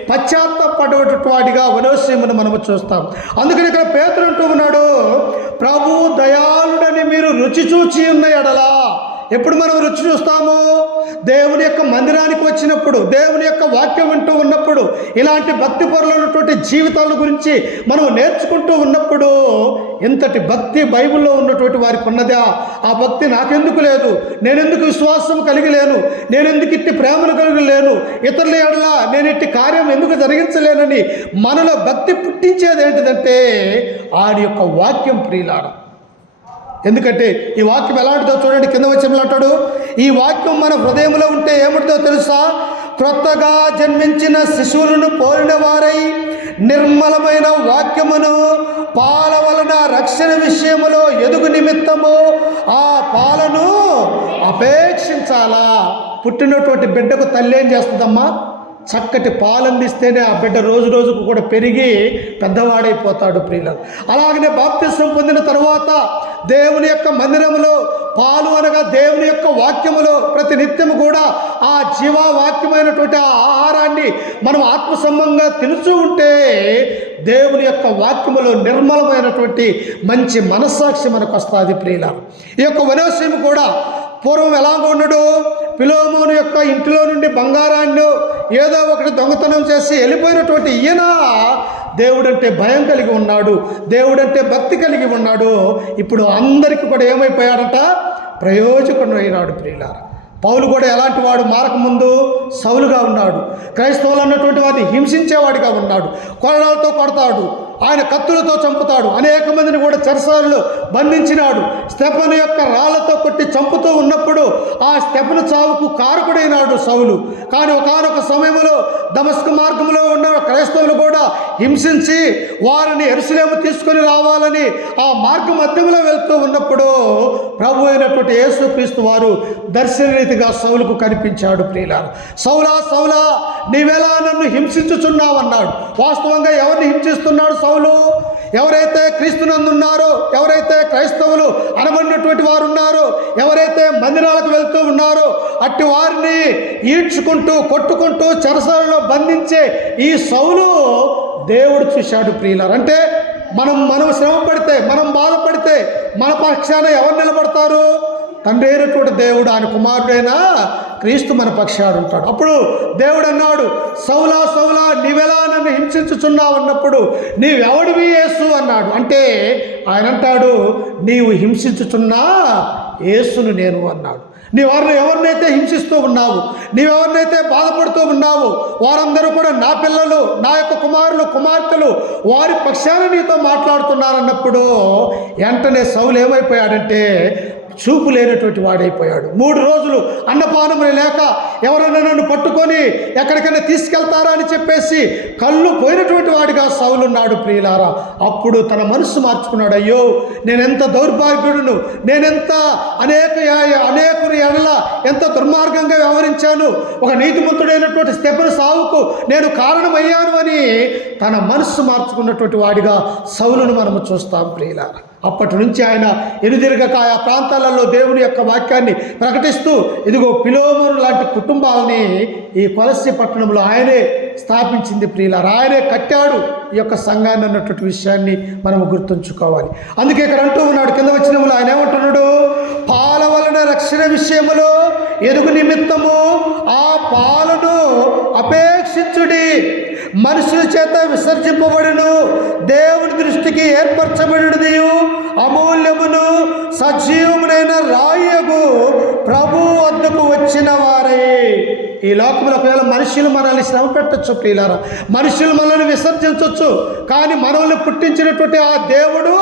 పశ్చాత్తాపపడేటువంటి వాడిగా ఒనేసిమును మనము చూస్తాం. అందుకని ఇక్కడ పేతురు అంటూ ఉన్నాడు, ప్రభు దయాళుడని మీరు రుచి చూచి ఉన్న ఎడలా. ఎప్పుడు మనం రుచి చూస్తాము? దేవుని యొక్క మందిరానికి వచ్చినప్పుడు, దేవుని యొక్క వాక్యం వింటూ ఉన్నప్పుడు, ఇలాంటి భక్తిపరులైనటువంటి జీవితాల గురించి మనం నేర్చుకుంటూ ఉన్నప్పుడు, ఇంతటి భక్తి బైబిల్లో ఉన్నటువంటి వారికి ఉన్నదా? ఆ భక్తి నాకెందుకు లేదు? నేనెందుకు విశ్వాసం కలిగి లేను? నేనెందుకు ఇట్టి ప్రేమను కలిగి లేను? ఇతరుల ఎడల నేను ఇట్టి కార్యం ఎందుకు జరిగించలేనని మనలో భక్తి పుట్టించేది ఏంటిదంటే ఆయన యొక్క వాక్యం ప్రియులారా. ఎందుకంటే ఈ వాక్యం ఎలాంటిదో చూడండి, కింద వచ్చి అంటాడు, ఈ వాక్యం మన హృదయంలో ఉంటే ఏమిటిదో తెలుసా? క్రొత్తగా జన్మించిన శిశువులను పోలిన వారై నిర్మలమైన వాక్యమును పాల వలన రక్షణ విషయములో ఎదుగు నిమిత్తము ఆ పాలను అపేక్షించాలా. పుట్టినటువంటి బిడ్డకు తల్లి ఏం చేస్తుందమ్మా? చక్కటి పాలందిస్తేనే ఆ బిడ్డ రోజు రోజుకు కూడా పెరిగి పెద్దవాడైపోతాడు ప్రియులు. అలాగనే బాప్తిసం పొందిన తర్వాత దేవుని యొక్క మందిరములో పాలు అనగా దేవుని యొక్క వాక్యములో ప్రతి నిత్యము కూడా ఆ జీవవాక్యమైనటువంటి ఆ ఆహారాన్ని మనం ఆత్మసంబంధంగా తినుచూ ఉంటే దేవుని యొక్క వాక్యములో నిర్మలమైనటువంటి మంచి మనస్సాక్షి మనకు వస్తుంది ప్రియుల. ఈ యొక్క ఒనేసిము కూడా పూర్వం ఎలాగ ఉండడు? ఫిలోమోను యొక్క ఇంటిలో నుండి బంగారాన్ని ఏదో ఒకటి దొంగతనం చేసి వెళ్ళిపోయినటువంటి ఈయన దేవుడంటే భయం కలిగి ఉన్నాడు, దేవుడంటే భక్తి కలిగి ఉన్నాడు. ఇప్పుడు అందరికీ కూడా ఏమైపోయాడట? ప్రయోజకుడు అయినాడు ప్రియులారా. పౌలు కూడా ఎలాంటి వాడు? మారకముందు సౌలుగా ఉన్నాడు. క్రైస్తవులు అన్నటువంటి వారిని హింసించేవాడిగా ఉన్నాడు. కొరడాలతో కొడతాడు, ఆయన కత్తులతో చంపుతాడు, అనేక మందిని కూడా చెరసాలలో బంధించినాడు. స్టెఫను యొక్క రాళ్లతో కొట్టి చంపుతూ ఉన్నప్పుడు ఆ స్టెఫను చావుకు కారకుడైనాడు సౌలు. కానీ ఒకానొక సమయంలో దమస్కు మార్గంలో ఉన్న క్రైస్తవులు కూడా హింసించి వారిని యెరూషలేము తీసుకొని రావాలని ఆ మార్గ మధ్యంలో వెళ్తూ ఉన్నప్పుడు ప్రభు అయినటువంటి యేసుక్రీస్తు వారు దర్శన రీతిగా సౌలుకు కనిపించాడు ప్రియులారా. సౌలా సౌలా నీవెలా నన్ను హింసించుచున్నావు అన్నాడు. వాస్తవంగా ఎవరిని హింసిస్తున్నాడు సౌలు? ఎవరైతే క్రీస్తునందున్నారో, ఎవరైతే క్రైస్తవులు అనబడినటువంటి వారు ఉన్నారో, ఎవరైతే మందిరాలకు వెళ్తూ ఉన్నారో అట్టి వారిని ఈడ్చుకుంటూ కొట్టుకుంటూ చెరసాలలో బంధించే ఈ సౌలు దేవుడు చూశాడు ప్రియులారా. అంటే మనం శ్రమ పడితే, మనం బాధపడితే మన పక్షాన ఎవరు నిలబడతారు? తండ్రి అయినటువంటి దేవుడు, ఆయన కుమారుడైనా క్రీస్తు మన పక్షాడు ఉంటాడు. అప్పుడు దేవుడు అన్నాడు, సౌలా సౌలా నీవెలా నన్ను హింసించుచున్నావు అన్నప్పుడు నీవెవడివి యేసు అన్నాడు. అంటే ఆయన అంటాడు, నీవు హింసించుచున్నా యేసును నేను అన్నాడు. ఎవరినైతే హింసిస్తూ ఉన్నావు, నీవెవరినైతే బాధపడుతూ ఉన్నావు, వారందరూ కూడా నా పిల్లలు, నా యొక్క కుమారులు కుమార్తెలు, వారి పక్షాన నీతో మాట్లాడుతున్నారన్నప్పుడు వెంటనే సౌలు ఏమైపోయాడంటే చూపు లేనటువంటి వాడైపోయాడు. 3 రోజులు అన్నపానములు లేక ఎవరైనా నన్ను పట్టుకొని ఎక్కడికైనా తీసుకెళ్తారా అని చెప్పేసి కళ్ళు పోయినటువంటి వాడిగా సౌలున్నాడు ప్రియులారా. అప్పుడు తన మనసు మార్చుకున్నాడు, అయ్యో నేనెంత దౌర్భాగ్యుడును, నేనెంత అనేకుని ఎడల ఎంత దుర్మార్గంగా వ్యవహరించాను, ఒక నీతిమంతుడైనటువంటి స్టెఫను సావుకు నేను కారణమయ్యాను అని తన మనస్సు మార్చుకున్నటువంటి వాడిగా సౌలును మనము చూస్తాం ప్రియులారా. అప్పటి నుంచి ఆయన ఎనుదిరగక ఆ ప్రాంతాలలో దేవుని యొక్క వాక్యాన్ని ప్రకటిస్తూ ఇదిగో ఫిలోమోను లాంటి కుటుంబాలని ఈ కొలస్సీ పట్టణంలో ఆయనే స్థాపించింది ప్రియులారా. ఆయనే కట్టాడు ఈ యొక్క సంఘాన్ని అన్నటువంటి విషయాన్ని మనం గుర్తుంచుకోవాలి. అందుకే ఇక్కడ అంటూ ఉన్నాడు, కింద వచ్చినములు ఆయన ఏమంటున్నాడు? పాల వలన రక్షణ విషయములో ఎదుగు నిమిత్తము ఆ పాలను అపేక్షించుడి. మనుషుల చేత విసర్జింపబడును, దేవుని దృష్టికి ఏర్పరచబడినది అమూల్యమును సజీవమునైన రాయగు ప్రభు వద్దకు వచ్చిన వారే. ఈ లోకంలో ఒకవేళ మనుషులు మనల్ని శ్రమ పెట్టచ్చు ప్రియులారా, మనుషులు మనల్ని విసర్జించవచ్చు, కానీ మనల్ని పుట్టించినటువంటి ఆ దేవుడు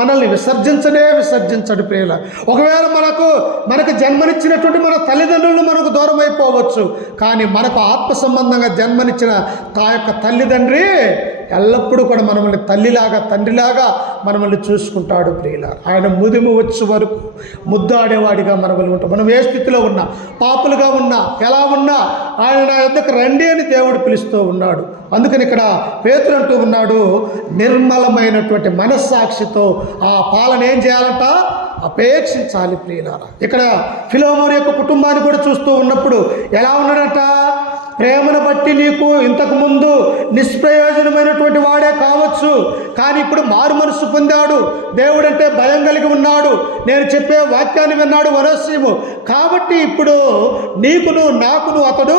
మనల్ని విసర్జించడు ప్రియులారా. ఒకవేళ మనకు జన్మనిచ్చినటువంటి మన తల్లిదండ్రులు మనకు దూరం అయిపోవచ్చు, కానీ మనకు ఆత్మ సంబంధంగా జన్మనిచ్చిన తా యొక్క తల్లిదండ్రి ఎల్లప్పుడూ కూడా మనల్ని తల్లిలాగా తండ్రిలాగా మనల్ని చూసుకుంటాడు ప్రియులారా. ఆయన ముదిము వచ్చే వరకు ముద్దాడేవాడిగా మనల్ని ఉంటాం. మనం ఏ స్థితిలో ఉన్నా, పాపులుగా ఉన్నా, ఎలా ఉన్నా ఆయన నా యొద్దకు రండి అని దేవుడు పిలుస్తూ ఉన్నాడు. అందుకని ఇక్కడ పేతురు అంటూ ఉన్నాడు, నిర్మలమైనటువంటి మనస్సాక్షితో ఆ పాలన ఏం చేయాలంట? అపేక్షించాలి ప్రియులారా. ఇక్కడ ఫిలోమోను యొక్క కుటుంబాన్ని కూడా చూస్తూ ఉన్నప్పుడు ఎలా ఉన్నాడట? ప్రేమను బట్టి నీకు ఇంతకుముందు నిష్ప్రయోజనమైనటువంటి వాడే కావచ్చు, కానీ ఇప్పుడు మారు మనసు పొందాడు, దేవుడంటే భయం కలిగి ఉన్నాడు, నేను చెప్పే వాక్యాన్ని విన్నాడు వనోసీము, కాబట్టి ఇప్పుడు నీకును నాకును అతడు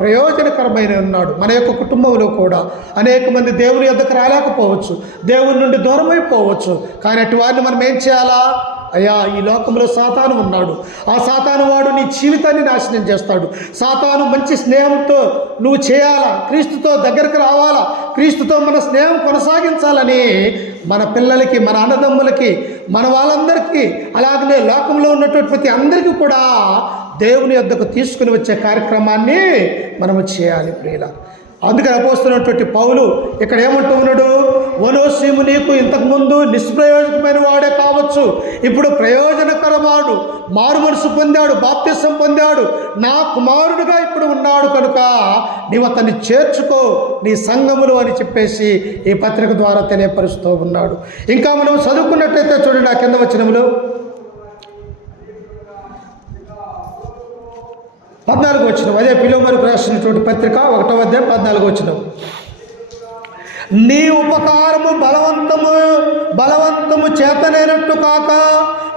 ప్రయోజనకరమైన ఉన్నాడు. మన యొక్క కుటుంబంలో కూడా అనేక మంది దేవుని యొద్దకు రాలేకపోవచ్చు, దేవుని నుండి దూరం అయిపోవచ్చు, కానీ అటు వారిని మనం ఏం చేయాలా? అయ్యా, ఈ లోకంలో సాతాను ఉన్నాడు, ఆ సాతాను వాడు నీ జీవితాన్ని నాశనం చేస్తాడు. సాతాను మంచి స్నేహంతో నువ్వు చేయాలా, క్రీస్తుతో దగ్గరకు రావాలా, క్రీస్తుతో మన స్నేహం కొనసాగించాలని మన పిల్లలకి, మన అన్నదమ్ములకి, మన వాళ్ళందరికీ, అలాగనే లోకంలో ఉన్నటువంటి ప్రతి అందరికీ కూడా దేవుని యొద్దకు తీసుకుని వచ్చే కార్యక్రమాన్ని మనము చేయాలి ప్రియుల. అందుకని అపోస్తున్నటువంటి పౌలు ఇక్కడ ఏమంటూ ఉన్నాడు? వనోసీము నీకు ఇంతకుముందు నిష్ప్రయోజకమైన వాడే కావచ్చు, ఇప్పుడు ప్రయోజనకరవాడు, మారు మనసు పొందాడు, బాప్తిసం పొందాడు, నా కుమారుడుగా ఇప్పుడు ఉన్నాడు, కనుక నీవు అతన్ని చేర్చుకో నీ సంఘములు అని చెప్పేసి ఈ పత్రిక ద్వారా తెలియపరుస్తూ ఉన్నాడు. ఇంకా మనం చదువుకున్నట్టయితే చూడండి, ఆ కింద వచనములు 14వ వచనం, అదే ఫిలోమోనుకు రాసినటువంటి పత్రిక 1వ అధ్యాయం 14వ వచనం. నీ ఉపకారము బలవంతము చేతనైనట్టు కాక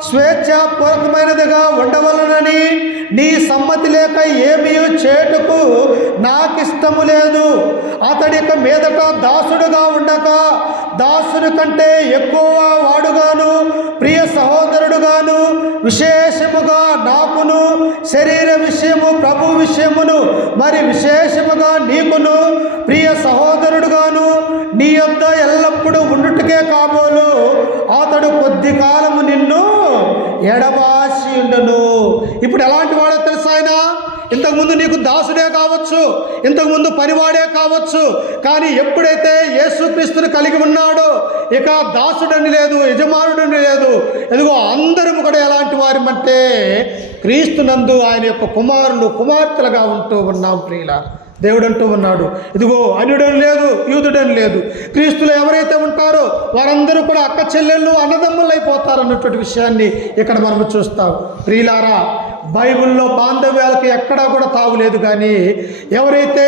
స్వేచ్ఛాపూర్వకమైనదిగా ఉండవలనని నీ సమ్మతి లేక ఏమీ చేటుకు నాకిష్టము లేదు. అతడిక మీదట దాసుడుగా ఉండక దాసుని కంటే ఎక్కువ వాడుగాను, ప్రియ సహోదరుడుగాను, విశేషముగా నాకును, శరీర విషయము ప్రభు విషయమును మరి విశేషముగా నీకును ప్రియ సహోదరుడుగాను నీ యొద్ద ఎల్లప్పుడూ ఉండుటకే కాబోలు అతడు కొద్ది కాలము నిన్ను ఎడబాసి ఉండను. ఇప్పుడు ఎలాంటి వాడో తెలుసా? ఆయన ఇంతకుముందు నీకు దాసుడే కావచ్చు, ఇంతకుముందు పనివాడే కావచ్చు, కానీ ఎప్పుడైతే యేసుక్రీస్తుని కలిగి ఉన్నాడో ఇక దాసుడని లేదు, యజమానుడని లేదు. ఎదుగో అందరం కూడా ఎలాంటి వారిమంటే క్రీస్తునందు ఆయన యొక్క కుమారులు కుమార్తెలుగా ఉంటూ ఉన్నాం ప్రియులారా. దేవుడు అంటూ ఉన్నాడు, ఇదిగో అన్యుడని లేదు, యూదుడని లేదు, క్రీస్తులో ఎవరైతే ఉంటారో వారందరూ కూడా అక్క చెల్లెళ్ళు అన్నదమ్ములు అయిపోతారు అన్నటువంటి విషయాన్ని ఇక్కడ మనం చూస్తాం ప్రియులారా. బైబిల్లో బాంధవ్యాలకు ఎక్కడా కూడా తావులేదు, కానీ ఎవరైతే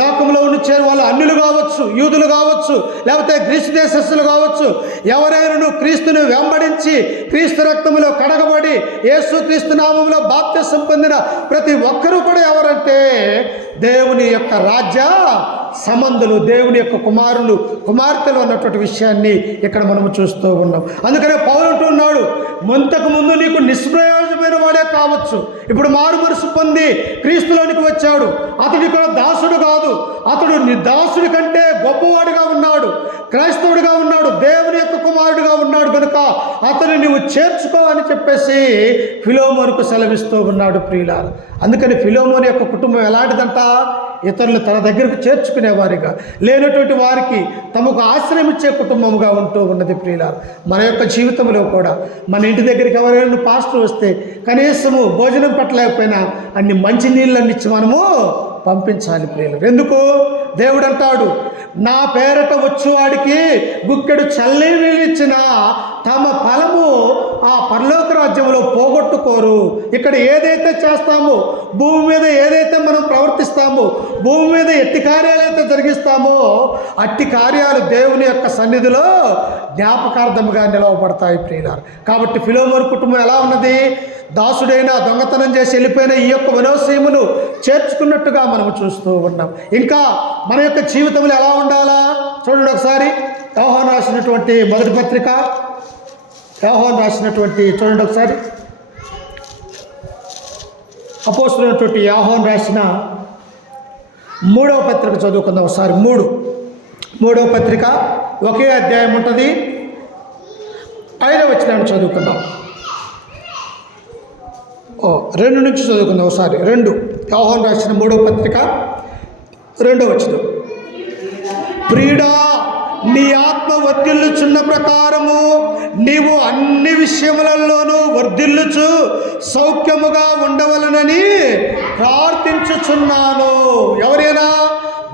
లోకంలో ఉండిచ్చారో వాళ్ళు అన్యులు కావచ్చు, యూదులు కావచ్చు, లేకపోతే గ్రీసు దేశస్థులు కావచ్చు, ఎవరైనా క్రీస్తుని వెంబడించి క్రీస్తు రక్తములో కడగబడి యేసు క్రీస్తు నామములో బాప్తిసం పొందిన ప్రతి ఒక్కరూ కూడా ఎవరంటే దేవుని యొక్క రాజ్య సంబంధులు, దేవుని యొక్క కుమారులు కుమార్తెలు అన్నటువంటి విషయాన్ని ఇక్కడ మనము చూస్తూ ఉన్నాం. అందుకనే పౌలు అంటున్నాడు, ముంతకు ముందు నీకు నిష్ప్రయోజనమైన వాడే కావచ్చు, ఇప్పుడు మారు మనసు పొంది క్రీస్తులోనికి వచ్చాడు, అతడు కూడా దాసుడు కాదు, అతడు దాసుడి కంటే గొప్పవాడుగా ఉన్నాడు, క్రైస్తవుడిగా ఉన్నాడు, దేవుని యొక్క కుమారుడిగా ఉన్నాడు, కనుక అతను నువ్వు చేర్చుకో అని చెప్పేసి ఫిలోమోనుకు సెలవిస్తూ ఉన్నాడు ప్రియులారా. అందుకని ఫిలోమోను యొక్క కుటుంబం ఎలాంటిదంట? ఇతరులు తన దగ్గరకు చేర్చుకునేవారిగా, లేనటువంటి వారికి తమకు ఆశ్రయం ఇచ్చే కుటుంబముగా ఉంటూ ఉన్నది ప్రియులారా. మన యొక్క జీవితంలో కూడా మన ఇంటి దగ్గరికి ఎవరైనా పాస్టర్ వస్తే కనీసము భోజనం పెట్టలేకపోయినా అన్ని మంచి నీళ్ళని ఇచ్చి మనము పంపించాలి ప్రియులు. ఎందుకు? దేవుడు అంటాడు, నా పేరట వచ్చేవాడికి గుక్కెడు చల్లని నీళ్ళు ఇచ్చిన తమ ఫలము ఆ పరలోక రాజ్యంలో పోగొట్టుకోరు. ఇక్కడ ఏదైతే చేస్తామో, భూమి మీద ఏదైతే మనం ప్రవర్తిస్తామో, భూమి మీద ఎట్టి కార్యాలైతే జరిగిస్తామో అట్టి కార్యాలు దేవుని యొక్క సన్నిధిలో జ్ఞాపకార్థముగా నిలవబడతాయి ప్రియులారా. కాబట్టి ఫిలోమోను కుటుంబం ఎలా ఉన్నది? దాసుడైన దొంగతనం చేసి వెళ్ళిపోయిన ఈ యొక్క వనోసీమును చేర్చుకున్నట్టుగా మనం చూస్తూ ఉన్నాం. ఇంకా మన యొక్క జీవితంలో ఎలా ఉండాలా చూడండి ఒకసారి. యోహాను రాసినటువంటి మొదటి పత్రిక, యోహాను రాసినటువంటి చూడండి ఒకసారి, అపోస్తలుడైనటువంటి యోహాను రాసిన 3వ పత్రిక చదువుకుందాం ఒకసారి. 3వ పత్రిక ఒకే అధ్యాయం ఉంటుంది, 5వ వచనాన్ని చదువుకుందాం. 2 నుంచి చదువుకుందాం ఒకసారి. 2 యోహాను రాసిన 3వ పత్రిక 2వ వచనం. ప్రియుడా, నీ ఆత్మ వర్ధిల్లుచున్న ప్రకారము నీవు అన్ని విషయములలోనూ వర్ధిల్లుచు సౌఖ్యముగా ఉండవలనని ప్రార్థించుచున్నాను. ఎవరైనా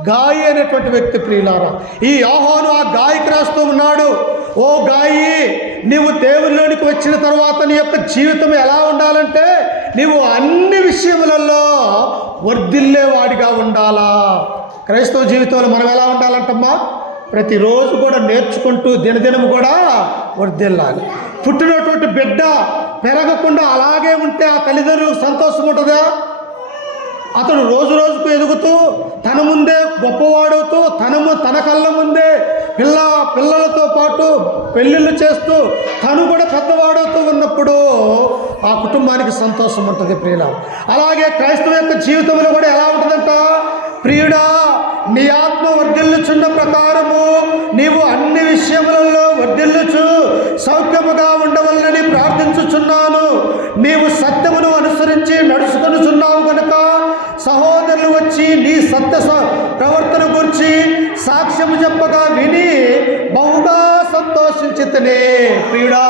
గాయి అనేటువంటి వ్యక్తి ప్రియులారా. ఈ యోహాను ఆ గాయకి రాస్తూ ఉన్నాడు, ఓ గాయి, నీవు దేవునిలోనికి వచ్చిన తర్వాత నీ యొక్క జీవితం ఎలా ఉండాలంటే నీవు అన్ని విషయములలో వర్ధిల్లేవాడిగా ఉండాలా. క్రైస్తవ జీవితంలో మనం ఎలా ఉండాలంటమ్మా? ప్రతిరోజు కూడా నేర్చుకుంటూ దినదినము కూడా వర్ధిల్లాలి. పుట్టినటువంటి బిడ్డ పెరగకుండా అలాగే ఉంటే ఆ తల్లిదండ్రులకు సంతోషం ఉంటుందా? అతడు రోజు రోజుకు ఎదుగుతూ తన ముందే గొప్పవాడుతూ తన కళ్ళ ముందే పిల్లలతో పాటు పెళ్ళిళ్ళు చేస్తూ తను కూడా పెద్దవాడుతూ ఉన్నప్పుడు ఆ కుటుంబానికి సంతోషం ఉంటుంది ప్రియుల. అలాగే క్రైస్తవ యొక్క జీవితంలో కూడా ఎలా ఉంటుందంట? ప్రియుడా, నీ ఆత్మ వర్ధిల్లుచున్న ప్రకారము నీవు అన్ని విషయములలో వర్ధిల్లుచు సౌఖ్యముగా ఉండవలనని ప్రార్థించుచున్నాను. నీవు సత్యమును అనుసరించి నడుచుకొనుచున్నావు కనుక సహోదరులు వచ్చి నీ సత్య ప్రవర్తన గురించి సాక్ష్యము చెప్పగా విని బహుగా సంతోషించితనే. ప్రియుడా,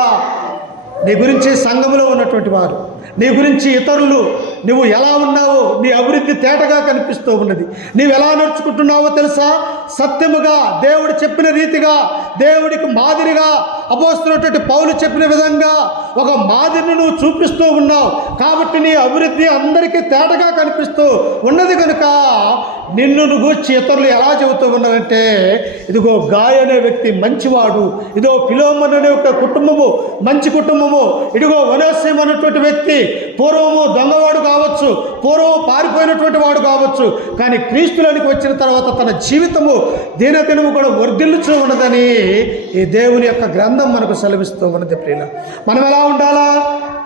నీ గురించి సంఘములో ఉన్నటువంటి వారు, నీ గురించి ఇతరులు, నువ్వు ఎలా ఉన్నావో నీ అభివృద్ధి తేటగా కనిపిస్తూ ఉన్నది. నీవు ఎలా నడుచుకుంటున్నావో తెలుసా? సత్యముగా, దేవుడు చెప్పిన రీతిగా, దేవుడికి మాదిరిగా, అపోస్తలుడైనటువంటి పౌలు చెప్పిన విధంగా ఒక మాదిరిని నువ్వు చూపిస్తూ ఉన్నావు. కాబట్టి నీ అభివృద్ధి అందరికీ తేటగా కనిపిస్తూ ఉన్నది కనుక నిన్ను గూర్చి ఇతరులు ఎలా చెబుతూ ఉన్నారంటే, ఇదిగో గాయ అనే వ్యక్తి మంచివాడు, ఇదో ఫిలోమోను అనే ఒక కుటుంబము మంచి కుటుంబము, ఇదిగో ఒనేసిము అనేటువంటి వ్యక్తి పూర్వము దొంగవాడు కావచ్చు, పూర్వం పారిపోయినటువంటి వాడు కావచ్చు, కానీ క్రీస్తులోనికి వచ్చిన తర్వాత తన జీవితము దినదినము కూడా వర్ధిల్లుచూ ఉన్నదని ఈ దేవుని యొక్క గ్రంథం మనకు సెలవిస్తూ ఉన్నది. ప్రియుల, మనం ఎలా ఉండాలా?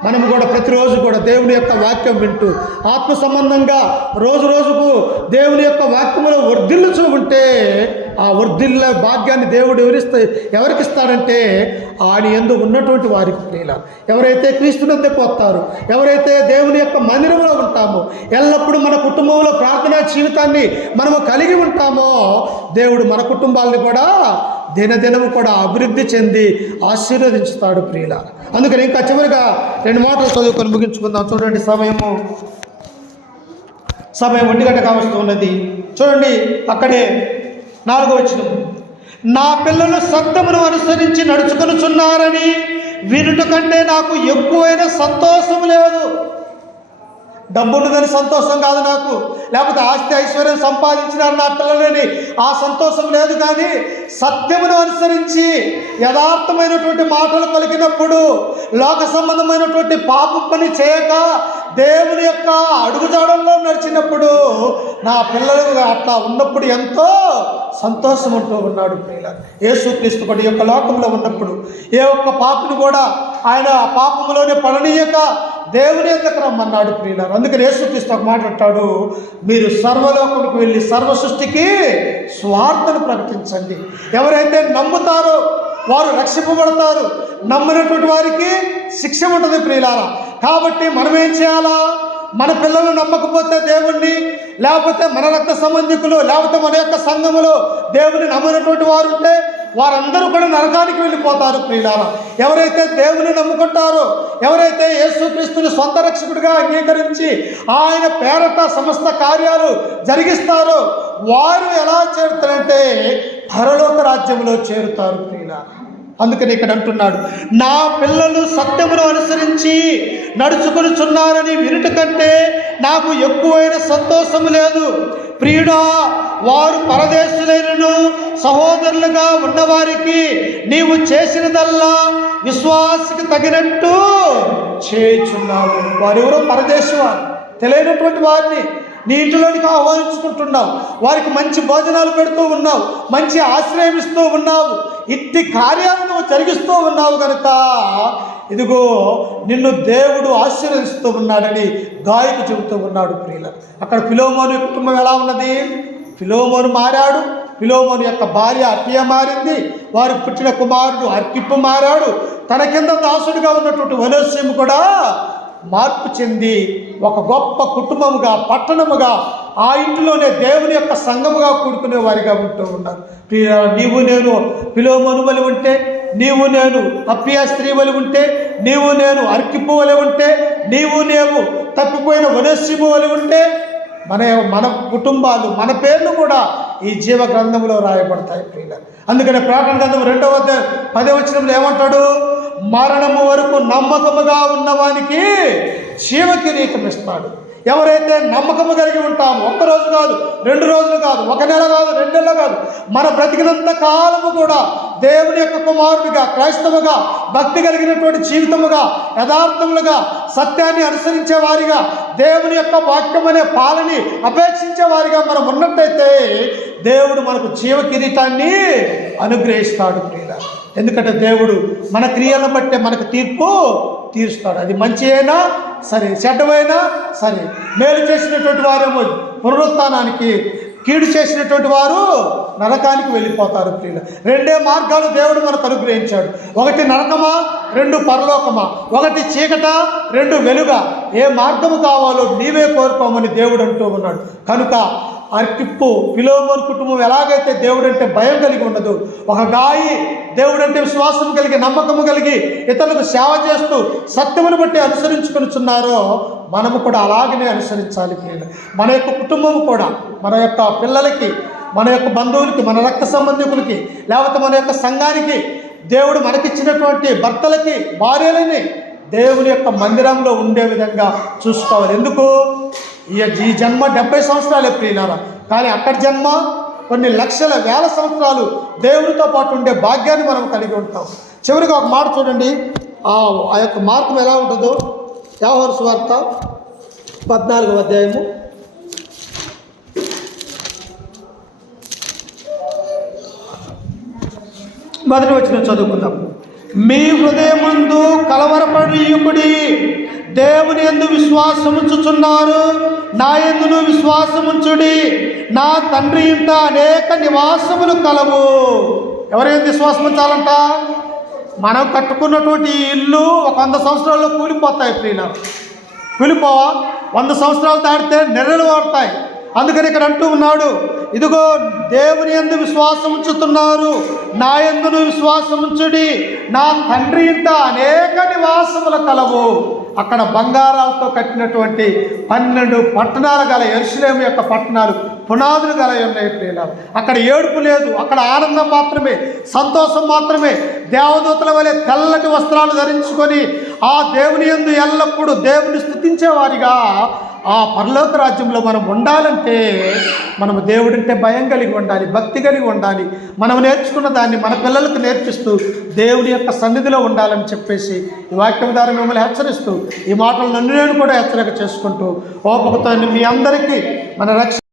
మనం కూడా ప్రతిరోజు కూడా దేవుని యొక్క వాక్యం వింటూ ఆత్మ సంబంధంగా రోజు రోజుకు దేవుని యొక్క వాక్యములో వర్ధిల్లుచూ ఉంటే ఆ వర్ధిల్ల భాగ్యాన్ని దేవుడు ఎవరికి ఇస్తాడంటే ఆయన యందు ఉన్నటువంటి వారికి. ప్రియుల, ఎవరైతే క్రీస్తునందుకు వస్తారో, ఎవరైతే దేవుని యొక్క మందిరంలో ఉంటామో, ఎల్లప్పుడూ మన కుటుంబంలో ప్రార్థనా జీవితాన్ని మనము కలిగి ఉంటామో దేవుడు మన కుటుంబాలను కూడా దినదినము కూడా అభివృద్ధి చెంది ఆశీర్వదించుతాడు. ప్రియుల, అందుకని ఇంకా చివరిగా 2 మాటలు చదువుకొని ముగించుకుందాం. చూడండి, సమయం 1 గంట కావస్తూ ఉన్నది. చూడండి, అక్కడే 4వ వచనం, నా పిల్లలు సత్యమును అనుసరించి నడుచుకొనుచున్నారని వినుట కంటే నాకు ఎక్కువైన సంతోషం లేదు. డబ్బు ఉన్నదని సంతోషం కాదు నాకు, లేకపోతే ఆస్తి ఐశ్వర్యం సంపాదించినారు నా పిల్లలని ఆ సంతోషం లేదు. కానీ సత్యమును అనుసరించి యథార్థమైనటువంటి మాటలు పలికినప్పుడు, లోక సంబంధమైనటువంటి పాప పని చేయక దేవుని యొక్క అడుగుజాడల్లో నడిచినప్పుడు నా పిల్లలు అట్లా ఉన్నప్పుడు ఎంతో సంతోషం ఉంటూ ఉన్నాడు. యేసుక్రీస్తు కూడా ఈ యొక్క లోకంలో ఉన్నప్పుడు ఏ ఒక్క పాపని కూడా ఆయన పాపములోనే పడనీయక దేవుని యొద్దకు రమ్మన్నాడు. ప్రియులారా, అందుకని యేసుక్రీస్తు ఒక మాట అంటాడు, మీరు సర్వలోకములకు వెళ్ళి సర్వ సృష్టికి స్వార్థను ప్రకటించండి. ఎవరైతే నమ్ముతారో వారు రక్షింపబడతారు, నమ్మినటువంటి వారికి శిక్ష ఉంటుంది. ప్రియులారా, కాబట్టి మనం ఏం చేయాలా? మన పిల్లలు నమ్మకపోతే దేవుణ్ణి, లేకపోతే మన రక్త సంబంధికులు, లేకపోతే మన యొక్క సంఘములో దేవుని నమ్మినటువంటి వారు ఉంటే వారందరూ కూడా నరకానికి వెళ్ళిపోతారు. ప్రియులారా, ఎవరైతే దేవుని నమ్ముకుంటారో, ఎవరైతే యేసుక్రీస్తుని సొంత రక్షకుడిగా అంగీకరించి ఆయన పేరట సమస్త కార్యాలు జరిగిస్తారో వారు ఎలా చేరుతారంటే పరలోక రాజ్యంలో చేరుతారు. ప్రియులారా, అందుకని ఇక్కడ అంటున్నాడు, నా పిల్లలు సత్యమును అనుసరించి నడుచుకొనుచున్నారని వినుట కంటే నాకు ఎక్కువైన సంతోషము లేదు. ప్రియుడా, వారు పరదేశులైనను సహోదరులుగా ఉన్నవారికి నీవు చేసినదల్లా విశ్వాసకి తగినట్టు చేయుచున్నావు. వారెవరో పరదేశవారు, తెలియనటువంటి వారిని నీ ఇంటిలోనికి ఆహ్వానించుకుంటున్నావు, వారికి మంచి భోజనాలు పెడుతూ ఉన్నావు, మంచి ఆశ్రయం ఇస్తూ ఉన్నావు, ఇట్టి కార్యాలను నువ్వు జరిగిస్తూ ఉన్నావు కనుక ఇదిగో నిన్ను దేవుడు ఆశీర్వదిస్తూ ఉన్నాడని గాయకు చెబుతూ ఉన్నాడు. ప్రియుల, అక్కడ ఫిలోమోను కుటుంబం ఎలా ఉన్నది? ఫిలోమోను మారాడు, ఫిలోమోను యొక్క భార్య అప్పియ మారింది, వారికి పుట్టిన కుమారుడు అర్కిప్పు మారాడు, తన కింద దాసుడిగా ఉన్నటువంటి ఒనేసిము కూడా మార్పు చెంది ఒక గొప్ప కుటుంబముగా, పట్టణముగా, ఆ ఇంటిలోనే దేవుని యొక్క సంఘముగా కూడుకునే వారిగా ఉంటూ ఉన్నారు. నీవు నేను ఫిలోమోను వలె ఉంటే, నీవు నేను అప్పియ స్త్రీ వలె ఉంటే, నీవు నేను అర్కిప్పు వలె ఉంటే, నీవు నేను తప్పిపోయిన ఒనేసిము వలె ఉంటే మన కుటుంబాలు, మన పేర్లు కూడా ఈ జీవ గ్రంథంలో రాయబడతాయి. ప్రియుల, అందుకని ప్రకటన గ్రంథం 2వ 10వ వచనంలో ఏమంటాడు? మరణము వరకు నమ్మకముగా ఉన్నవానికి జీవ కిరీటం ఇస్తాడు. ఎవరైతే నమ్మకము కలిగి ఉంటామో, ఒక్కరోజు కాదు, 2 రోజులు కాదు, 1 నెల కాదు, 2 నెలలు కాదు, మన బ్రతికినంత కాలము కూడా దేవుని యొక్క కుమారుడిగా, క్రైస్తవుగా, భక్తి కలిగినటువంటి జీవితముగా, యథార్థములుగా, సత్యాన్ని అనుసరించే వారిగా, దేవుని యొక్క వాక్యం అనే పాలని అపేక్షించే వారిగా మనం ఉన్నట్టయితే దేవుడు మనకు జీవ కిరీటాన్ని అనుగ్రహిస్తాడు ప్రియుల. ఎందుకంటే దేవుడు మన క్రియలను బట్టే మనకు తీర్పు తీరుస్తాడు. అది మంచి అయినా సరే, చెడ్డమైనా సరే. మేలు చేసినటువంటి వారేమో పునరుత్థానానికి, కీడు చేసినటువంటి వారు నరకానికి వెళ్ళిపోతారు ప్రియుల. 2 మార్గాలు దేవుడు మనకు అనుగ్రహించాడు. 1 నరకమా, 2 పరలోకమా, 1 చీకట, 2 వెలుగా. ఏ మార్గము కావాలో నీవే కోరుకోమని దేవుడు అంటూ ఉన్నాడు. కనుక అర్కిప్పు, ఫిలోమోను కుటుంబం ఎలాగైతే దేవుడంటే భయం కలిగి ఉండదు, ఒక గాయి దేవుడంటే విశ్వాసం కలిగి, నమ్మకము కలిగి, ఇతరులకు సేవ చేస్తూ సత్యమును బట్టి అనుసరించుకొనిచున్నారో మనము కూడా అలాగనే అనుసరించాలి ప్రియులు. మన యొక్క కుటుంబము కూడా మన యొక్క పిల్లలకి, మన యొక్క బంధువులకి, మన రక్త సంబంధికులకి, లేకపోతే మన యొక్క సంఘానికి, దేవుడు మనకిచ్చినటువంటి భర్తలకి, భార్యలని దేవుని యొక్క మందిరంలో ఉండే విధంగా చూసుకోవాలి. ఎందుకు? ఈ జన్మ 70 సంవత్సరాలే ప్రియులారా, కానీ అక్కడి జన్మ కొన్ని లక్షల వేల సంవత్సరాలు దేవునితో పాటు ఉండే భాగ్యాన్ని మనం కలిగి ఉంటాం. చివరిగా ఒక మాట చూడండి, ఆ యొక్క మార్గం ఎలా ఉంటుందో. యోహాను సువార్త 14వ అధ్యాయము 1వ వచనం చదువుకుందాం. మీ హృదయమందు కలవరపడనీయకుడి, దేవుని యందు విశ్వాసముంచుచున్నారు, నా యందును విశ్వాసముంచుడి. నా తండ్రి ఇంట అనేక నివాసములు కలవు. ఎవరి యందు విశ్వాసం ఉంచాలంట? మనం కట్టుకున్నటువంటి ఇల్లు ఒక 100 సంవత్సరాల్లో కూలిపోతాయి ప్రియుల. కూలిపోవా? 100 సంవత్సరాలు దాటితే నెర్రలు వాడతాయి. అందుకని ఇక్కడ అంటూ ఉన్నాడు, ఇదిగో దేవుని యందు విశ్వాసం ఉంచుతున్నారు, నా యందును విశ్వాసం ఉంచుడి. నా తండ్రి ఇంట అనేక నివాసములు కలవు. అక్కడ బంగారాలతో కట్టినటువంటి 12 పట్టణాలు గల యెరూషలేము యొక్క పట్టణాలు పునాదులు గల ఉన్నాయి ప్రియులారా. అక్కడ ఏడుపు లేదు, అక్కడ ఆనందం మాత్రమే, సంతోషం మాత్రమే. దేవదూతల వలె తెల్లటి వస్త్రాలు ధరించుకొని ఆ దేవుని యందు ఎల్లప్పుడూ దేవుని స్తుతించేవారిగా ఆ పరలోక రాజ్యంలో మనం ఉండాలంటే మనము దేవుడంటే భయం కలిగి ఉండాలి, భక్తి కలిగి ఉండాలి. మనం నేర్చుకున్న దాన్ని మన పిల్లలకు నేర్పిస్తూ దేవుని యొక్క సన్నిధిలో ఉండాలని చెప్పేసి ఈ వాక్యం ద్వారా మిమ్మల్ని హెచ్చరిస్తూ, ఈ మాటలు నన్ను నేను కూడా హెచ్చరిక చేసుకుంటూ ఓపికతో మీ అందరికీ మన రక్షణ